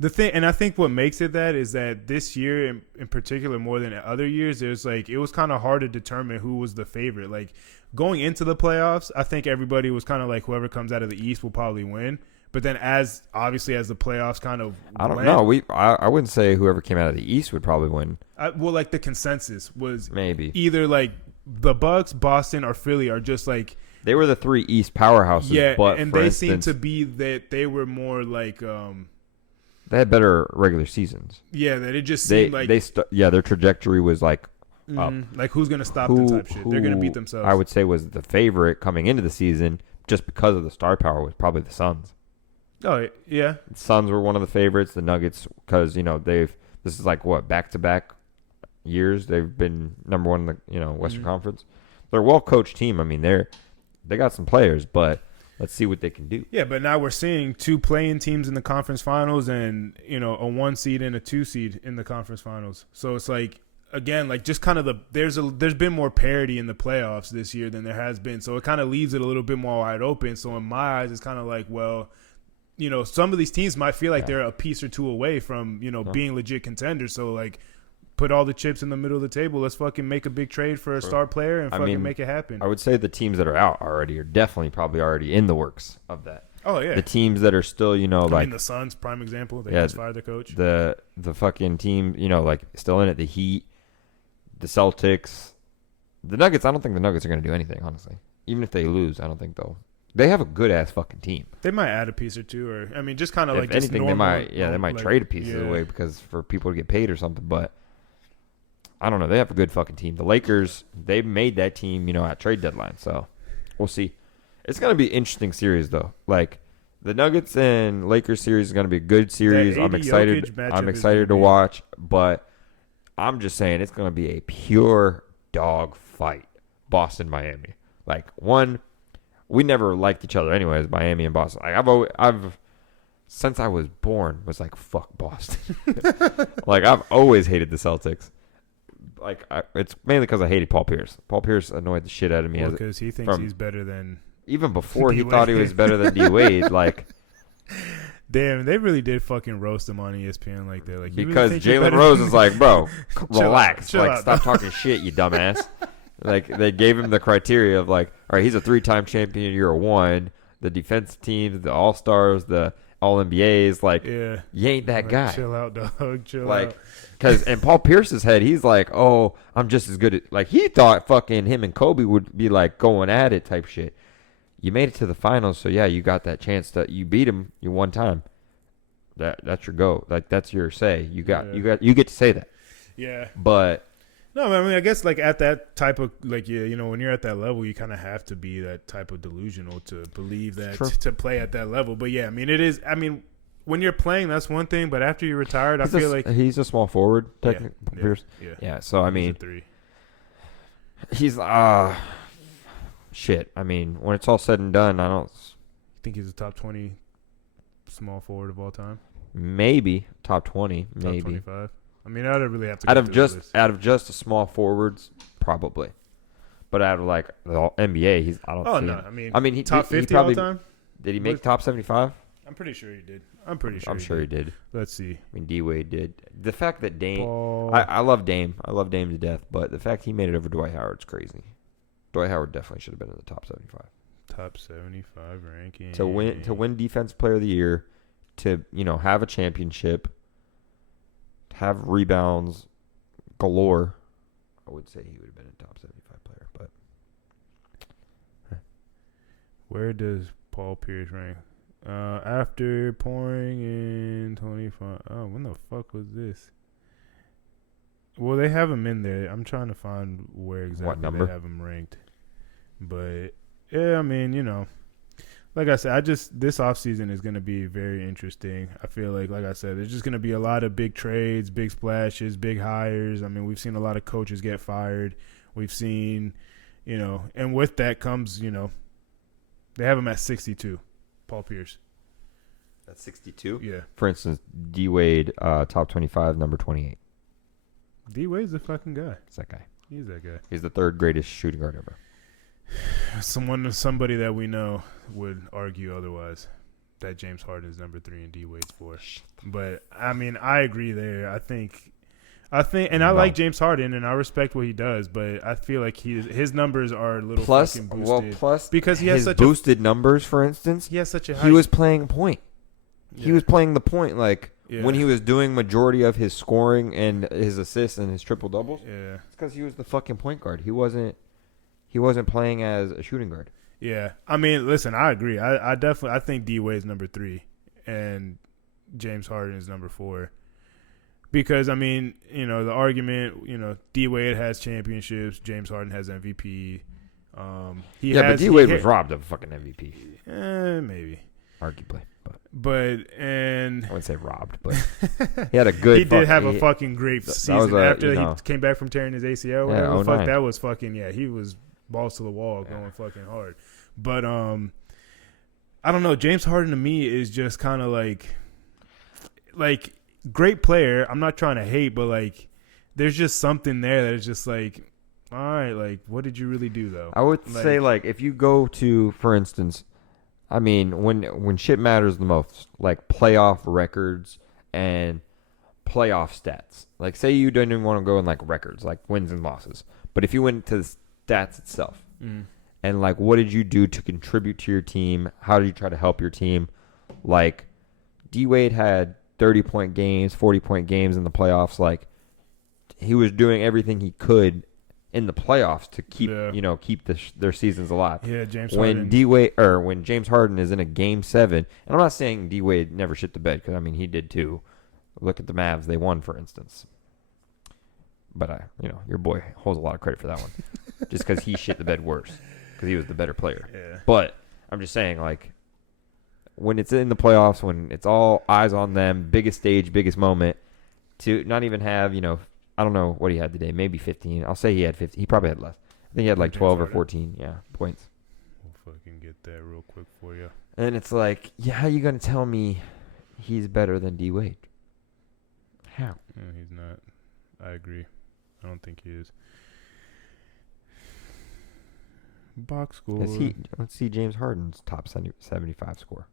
the thing, and I think what makes it that is that this year in particular, more than other years, there's like it was kind of hard to determine who was the favorite. Like going into the playoffs, I think everybody was kind of like whoever comes out of the East will probably win. But then as the playoffs kind of I don't know. I wouldn't say whoever came out of the East would probably win. Like the consensus was maybe either like the Bucks, Boston, or Philly are just like they were the three East powerhouses. Yeah, but and they seem to be that they were more like they had better regular seasons. Yeah, that it just seemed like their trajectory was like up. Like who's gonna stop them type shit? They're gonna beat themselves. I would say was the favorite coming into the season just because of the star power was probably the Suns. Oh yeah, the Suns were one of the favorites. The Nuggets, because this is like what back-to-back years they've been number one in the Western Conference. They're a well-coached team. I mean they got some players, but let's see what they can do. Yeah, but now we're seeing two playing teams in the conference finals, and a 1 seed and a 2 seed in the conference finals. So it's like again, like just kind of there's been more parity in the playoffs this year than there has been. So it kind of leaves it a little bit more wide open. So in my eyes, it's kind of like, well, some of these teams might feel like they're a piece or two away from, being legit contenders. So, like, put all the chips in the middle of the table. Let's fucking make a big trade for a star player and make it happen. I would say the teams that are out already are definitely probably already in the works of that. Oh, yeah. The teams that are still, like the Suns, prime example. They just fired their coach. The fucking team, like, still in it. The Heat, the Celtics, the Nuggets. I don't think the Nuggets are going to do anything, honestly. Even if they lose, I don't think they'll. They have a good ass fucking team. They might add a piece or two, or just kind of if like anything, just normal, they might trade a piece away because for people to get paid or something. But I don't know. They have a good fucking team. The Lakers, they made that team, at trade deadline. So we'll see. It's gonna be an interesting series though. Like the Nuggets and Lakers series is gonna be a good series. I'm excited. I'm excited to watch. But I'm just saying it's gonna be a pure dog fight. Boston, Miami. Like we never liked each other anyways, Miami and Boston. Like I've since I was born was like fuck Boston. Like I've always hated the Celtics. Like it's mainly because I hated Paul Pierce. Paul Pierce annoyed the shit out of me because he thinks he's better than even before he thought he was better than D Wade. Like damn, they really did fucking roast him on ESPN like that. Like because Jalen Rose is like, bro, relax, like stop talking shit, you dumbass. Like, they gave him the criteria of, like, all right, he's a 3-time champion, you're a 1. The defensive teams, the All-Stars, the All-NBAs, like, you ain't that guy. Chill out, dog. Chill out. Like, Because in Paul Pierce's head, he's like, oh, I'm just as good at, like, he thought fucking him and Kobe would be like going at it type shit. You made it to the finals, so yeah, you got that chance that you beat him you one time. That's your go. Like, that's your say. You get to say that. Yeah. But no, I mean, I guess like at that type of like you know when you're at that level, you kind of have to be that type of delusional to believe that to play at that level. But yeah, I mean, it is. I mean, when you're playing, that's one thing. But after you're retired, I feel like he's a small forward. Technically, yeah. So I mean, he's shit. I mean, when it's all said and done, I don't think he's a top 20 small forward of all time. Maybe top 20, maybe top 25. I mean, I'd really have to out of just the small forwards, probably. But out of like the NBA, he's I don't. Oh see no, him. I mean, he top 50 he probably, all time. Did he make top 75? I'm pretty sure he did. I'm sure he did. Let's see. I mean, D-Wade did. The fact that Dame, I love Dame. I love Dame to death. But the fact he made it over Dwight Howard's crazy. Dwight Howard definitely should have been in the top 75. Top 75 ranking. To win Defensive Player of the Year, to have a championship, have rebounds galore. I would say he would have been a top 75 player, but where does Paul Pierce rank? After pouring in 25. Oh, when the fuck was this? Well, they have him in there. I'm trying to find where exactly they have him ranked. But yeah, I mean, like I said, this offseason is going to be very interesting. I feel like I said, there's just going to be a lot of big trades, big splashes, big hires. I mean, we've seen a lot of coaches get fired. We've seen, and with that comes, they have him at 62, Paul Pierce. That's 62? Yeah. For instance, D-Wade, top 25, number 28. D-Wade's the fucking guy. It's that guy. He's that guy. He's the third greatest shooting guard ever. Somebody that we know would argue otherwise, that James Harden is number 3 and D-Wade's 4. But I mean, I agree there. I think, and I like James Harden and I respect what he does, but I feel like his numbers are a little fucking boosted. Plus because he has his such boosted numbers, for instance. He has such a high. He was playing point. Yeah. He was playing the point yeah. When he was doing majority of his scoring and his assists and his triple doubles. Yeah, it's because he was the fucking point guard. He wasn't playing as a shooting guard. Yeah, I mean, listen, I agree. I think D-Wade is number 3 and James Harden is number 4. Because I mean, the argument, D-Wade has championships, James Harden has MVP. But D-Wade was robbed of a fucking MVP. Maybe, arguably. But I wouldn't say robbed, but he had a good. He did have a fucking great season after he came back from tearing his ACL. Whatever the fuck that was, fucking he was balls to the wall, going fucking hard. But I don't know. James Harden to me is just kind of like great player. I'm not trying to hate, but there's just something there that is just all right. What did you really do though? I would say if you go to, for instance. I mean, when shit matters the most, like playoff records and playoff stats. Like, say you don't even want to go in records, like wins and losses. But if you went to the stats itself, and what did you do to contribute to your team? How did you try to help your team? Like, D-Wade had 30-point games, 40-point games in the playoffs. He was doing everything he could in the playoffs to keep their seasons alive. Yeah, James Harden. When James Harden is in a game 7, and I'm not saying D-Wade never shit the bed, because I mean he did too. Look at the Mavs; they won, for instance. But your boy holds a lot of credit for that one, just because he shit the bed worse, because he was the better player. Yeah. But I'm just saying, when it's in the playoffs, when it's all eyes on them, biggest stage, biggest moment, to not even have I don't know what he had today. Maybe 15. I'll say he had 15. He probably had less. I think he had 12 or 14. Yeah, points. We'll fucking get that real quick for you. And it's how you gonna tell me he's better than D-Wade? How? No, he's not. I agree. I don't think he is. Box score. Let's see James Harden's top 75 score.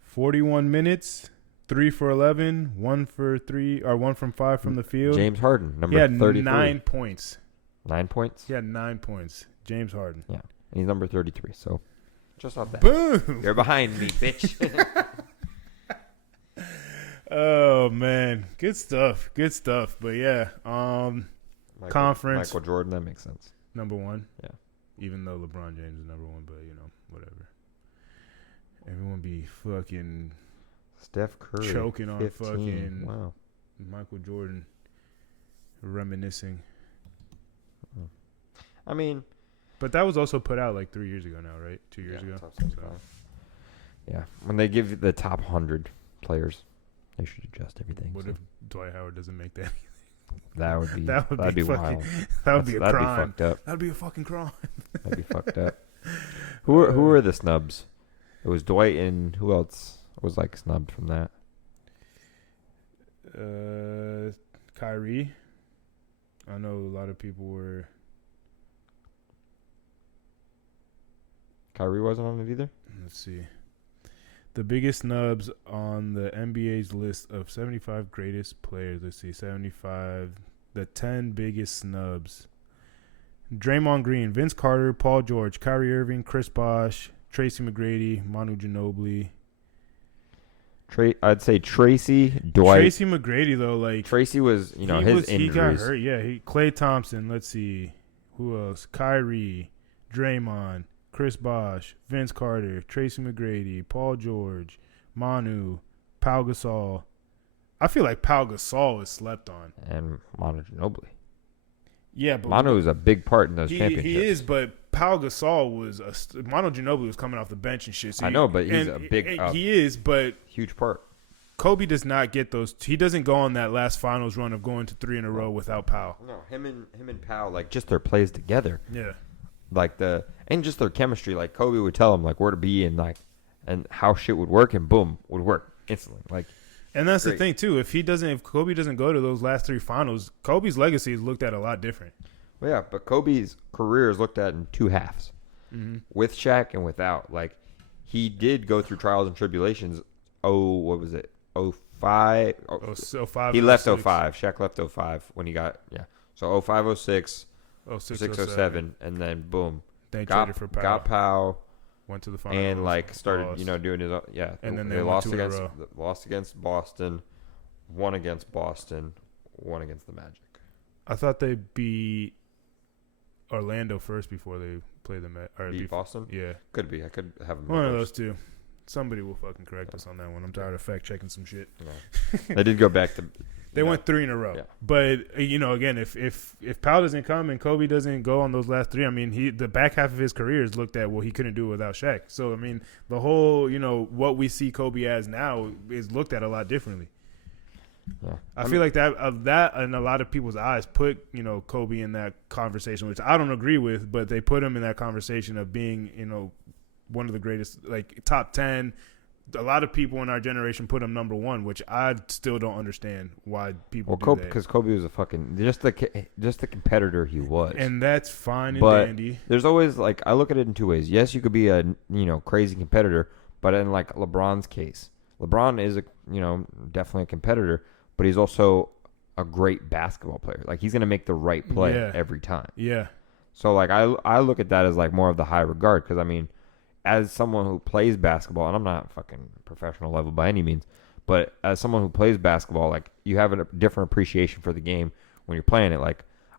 41 minutes. 3 for 11, 1 for 3, or 1 from 5 from the field. James Harden, number 33. He had 9 points. 9 points? He had 9 points. James Harden. Yeah, and he's number 33, so just off that. Boom! You're behind me, bitch. Oh man, good stuff. Good stuff. But yeah, conference Michael Jordan, that makes sense. number one. Yeah. Even though LeBron James is number one, but whatever. Everyone be fucking Steph Curry choking on 15. fucking Wow. Michael Jordan, reminiscing. I mean, but that was also put out like 3 years ago now, right? 2 years yeah, ago. top 75. Yeah, when they give you the top 100 players, they should adjust everything. What if Dwight Howard doesn't make that? That would be that'd be fucking, wild. That would be a that'd crime. Be fucked up. That'd be a fucking crime. That'd be fucked up. Who are the snubs? It was Dwight and who else was like snubbed from that? Kyrie. I know a lot of people were. Kyrie wasn't on it either? Let's see. The biggest snubs on the NBA's list of 75 greatest players. Let's see. 75. The 10 biggest snubs. Draymond Green, Vince Carter, Paul George, Kyrie Irving, Chris Bosh, Tracy McGrady, Manu Ginobili. I'd say Tracy, Dwight. Tracy McGrady, though, like. Tracy was, his injuries. He got hurt, yeah. Klay Thompson, let's see. Who else? Kyrie, Draymond, Chris Bosh, Vince Carter, Tracy McGrady, Paul George, Manu, Pau Gasol. I feel like Pau Gasol is slept on. And Manu Ginobili. Yeah, but Manu is a big part in those championships. He is, but Pau Gasol was Manu Ginobili was coming off the bench and shit. So I know, but he's a big. He is, but huge part. Kobe does not get those. He doesn't go on that last finals run of going to 3 in a row without Pau. No, him and Pau, like just their plays together. Yeah, like and just their chemistry. Like Kobe would tell him like where to be and how shit would work, and boom, would work instantly. Like. And that's the thing too. If Kobe doesn't go to those last 3 finals, Kobe's legacy is looked at a lot different. Well, yeah, but Kobe's career is looked at in 2 halves, with Shaq and without. Like, he did go through trials and tribulations. What was it? 05? Oh, 05. He left 05. Shaq left 05 when he got So 05, 06, 06, 07, and then boom, they traded for Pau. Got Pau. Went to the finals and started doing his and then they lost against Boston, won against Boston, won against the Magic. I thought they beat Orlando first before they played them beat Boston. Yeah, could be. I could have them one of those two. Somebody will fucking correct us on that one. I'm tired of fact checking some shit. No. They did go back to. They went 3 in a row. Yeah. But again, if Pau doesn't come and Kobe doesn't go on those last 3, I mean, the back half of his career is looked at. Well, he couldn't do it without Shaq. So I mean, the whole what we see Kobe as now is looked at a lot differently. Yeah. I feel like that in a lot of people's eyes put Kobe in that conversation, which I don't agree with, but they put him in that conversation of being one of the greatest, like top 10. A lot of people in our generation put him number 1, which I still don't understand why people do that. Because Kobe was a fucking just the competitor he was, and that's fine and dandy. There's always I look at it in 2 ways. Yes, you could be a crazy competitor, but in like LeBron's case, LeBron is definitely a competitor, but he's also a great basketball player. Like he's gonna make the right play every time. Yeah. So I look at that as more of the high regard because I mean. As someone who plays basketball, and I'm not fucking professional level by any means, but as someone who plays basketball, you have a different appreciation for the game when you're playing it.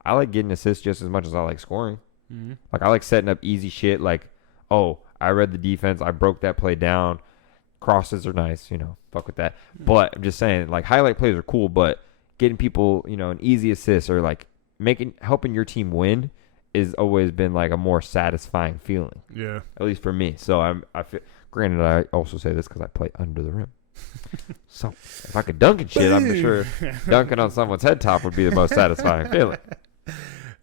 I like getting assists just as much as I like scoring. Mm-hmm. I like setting up easy shit. I read the defense, I broke that play down. Crosses are nice, fuck with that. Mm-hmm. But I'm just saying, highlight plays are cool, but getting people, an easy assist or helping your team win. Has always been a more satisfying feeling. Yeah. At least for me. So I feel, granted, I also say this because I play under the rim. So if I could dunk and shit, I'm sure dunking on someone's head top would be the most satisfying feeling.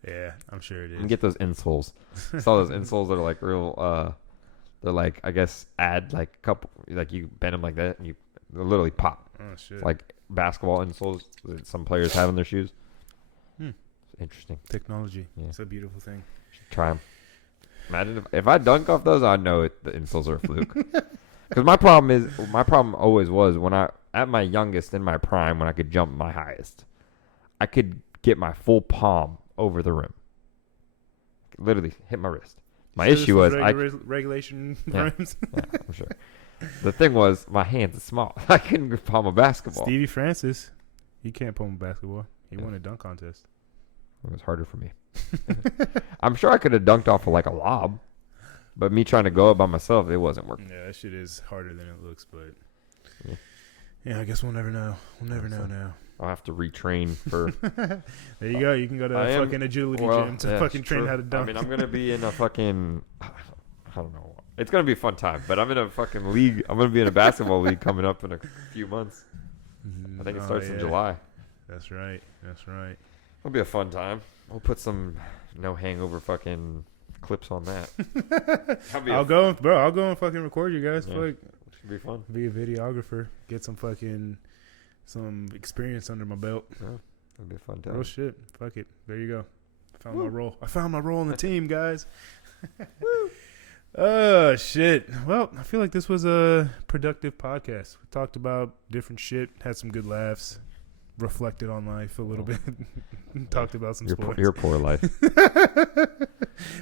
Yeah, I'm sure it is. And get those insoles. Saw those insoles that are real. They're I guess add a couple you bend them like that and you literally pop. Oh shit. It's basketball insoles that some players have in their shoes. Interesting. Technology. Yeah. It's a beautiful thing. Try them. Imagine if I dunk off those, I know the insoles are a fluke. Because my problem always was when at my youngest in my prime, when I could jump my highest, I could get my full palm over the rim. Literally hit my wrist. My issue was regulation rims. Yeah, I'm sure. The thing was, my hands are small. I couldn't palm a basketball. Stevie Francis, he can't palm a basketball. He Yeah. won a dunk contest. It was harder for me. I'm sure I could have dunked off of like a lob, but me trying to go up by myself, it wasn't working. Yeah, that shit is harder than it looks, but Yeah. yeah, I guess we'll never know. We'll never know now. I'll have to retrain for. There you go. You can go to I a am- fucking agility well, gym to yeah, fucking it's train true. how to dunk. I mean, I'm gonna be in a fucking. I don't know. It's gonna be a fun time, but I'm in a fucking league. I'm gonna be in a basketball league coming up in a few months. I think it Oh, starts in yeah. July. That's right. That's right. It'll be a fun time. We'll put some no hangover fucking clips on that. I'll go, bro. I'll go and fucking record you guys. Yeah. Fuck, Should be fun. be a videographer. Get some experience under my belt. It'll be a fun Real time. shit. Fuck it. There you go. Found my role. I found my role in the team, guys. Oh shit. Well, I feel like this was a productive podcast. We talked about different shit, had some good laughs, reflected on life a little bit, talked about some sports. Your poor life.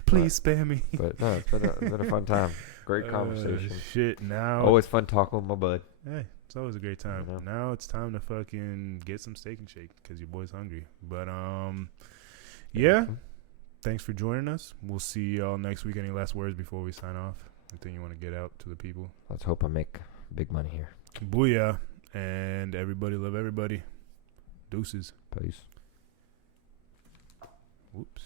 Please spare me. But no, it's been a fun time. Great conversation. Shit. Now, Always fun talking with my bud. hey, it's always a great time. Yeah. Now it's time to fucking get some steak and shake because your boy's hungry. But yeah. Thanks for joining us. We'll see y'all next week. Any last words before we sign off? Anything you want to get out to the people? Let's hope I make big money here. Booyah. And everybody love everybody. Deuces. Peace. Whoops.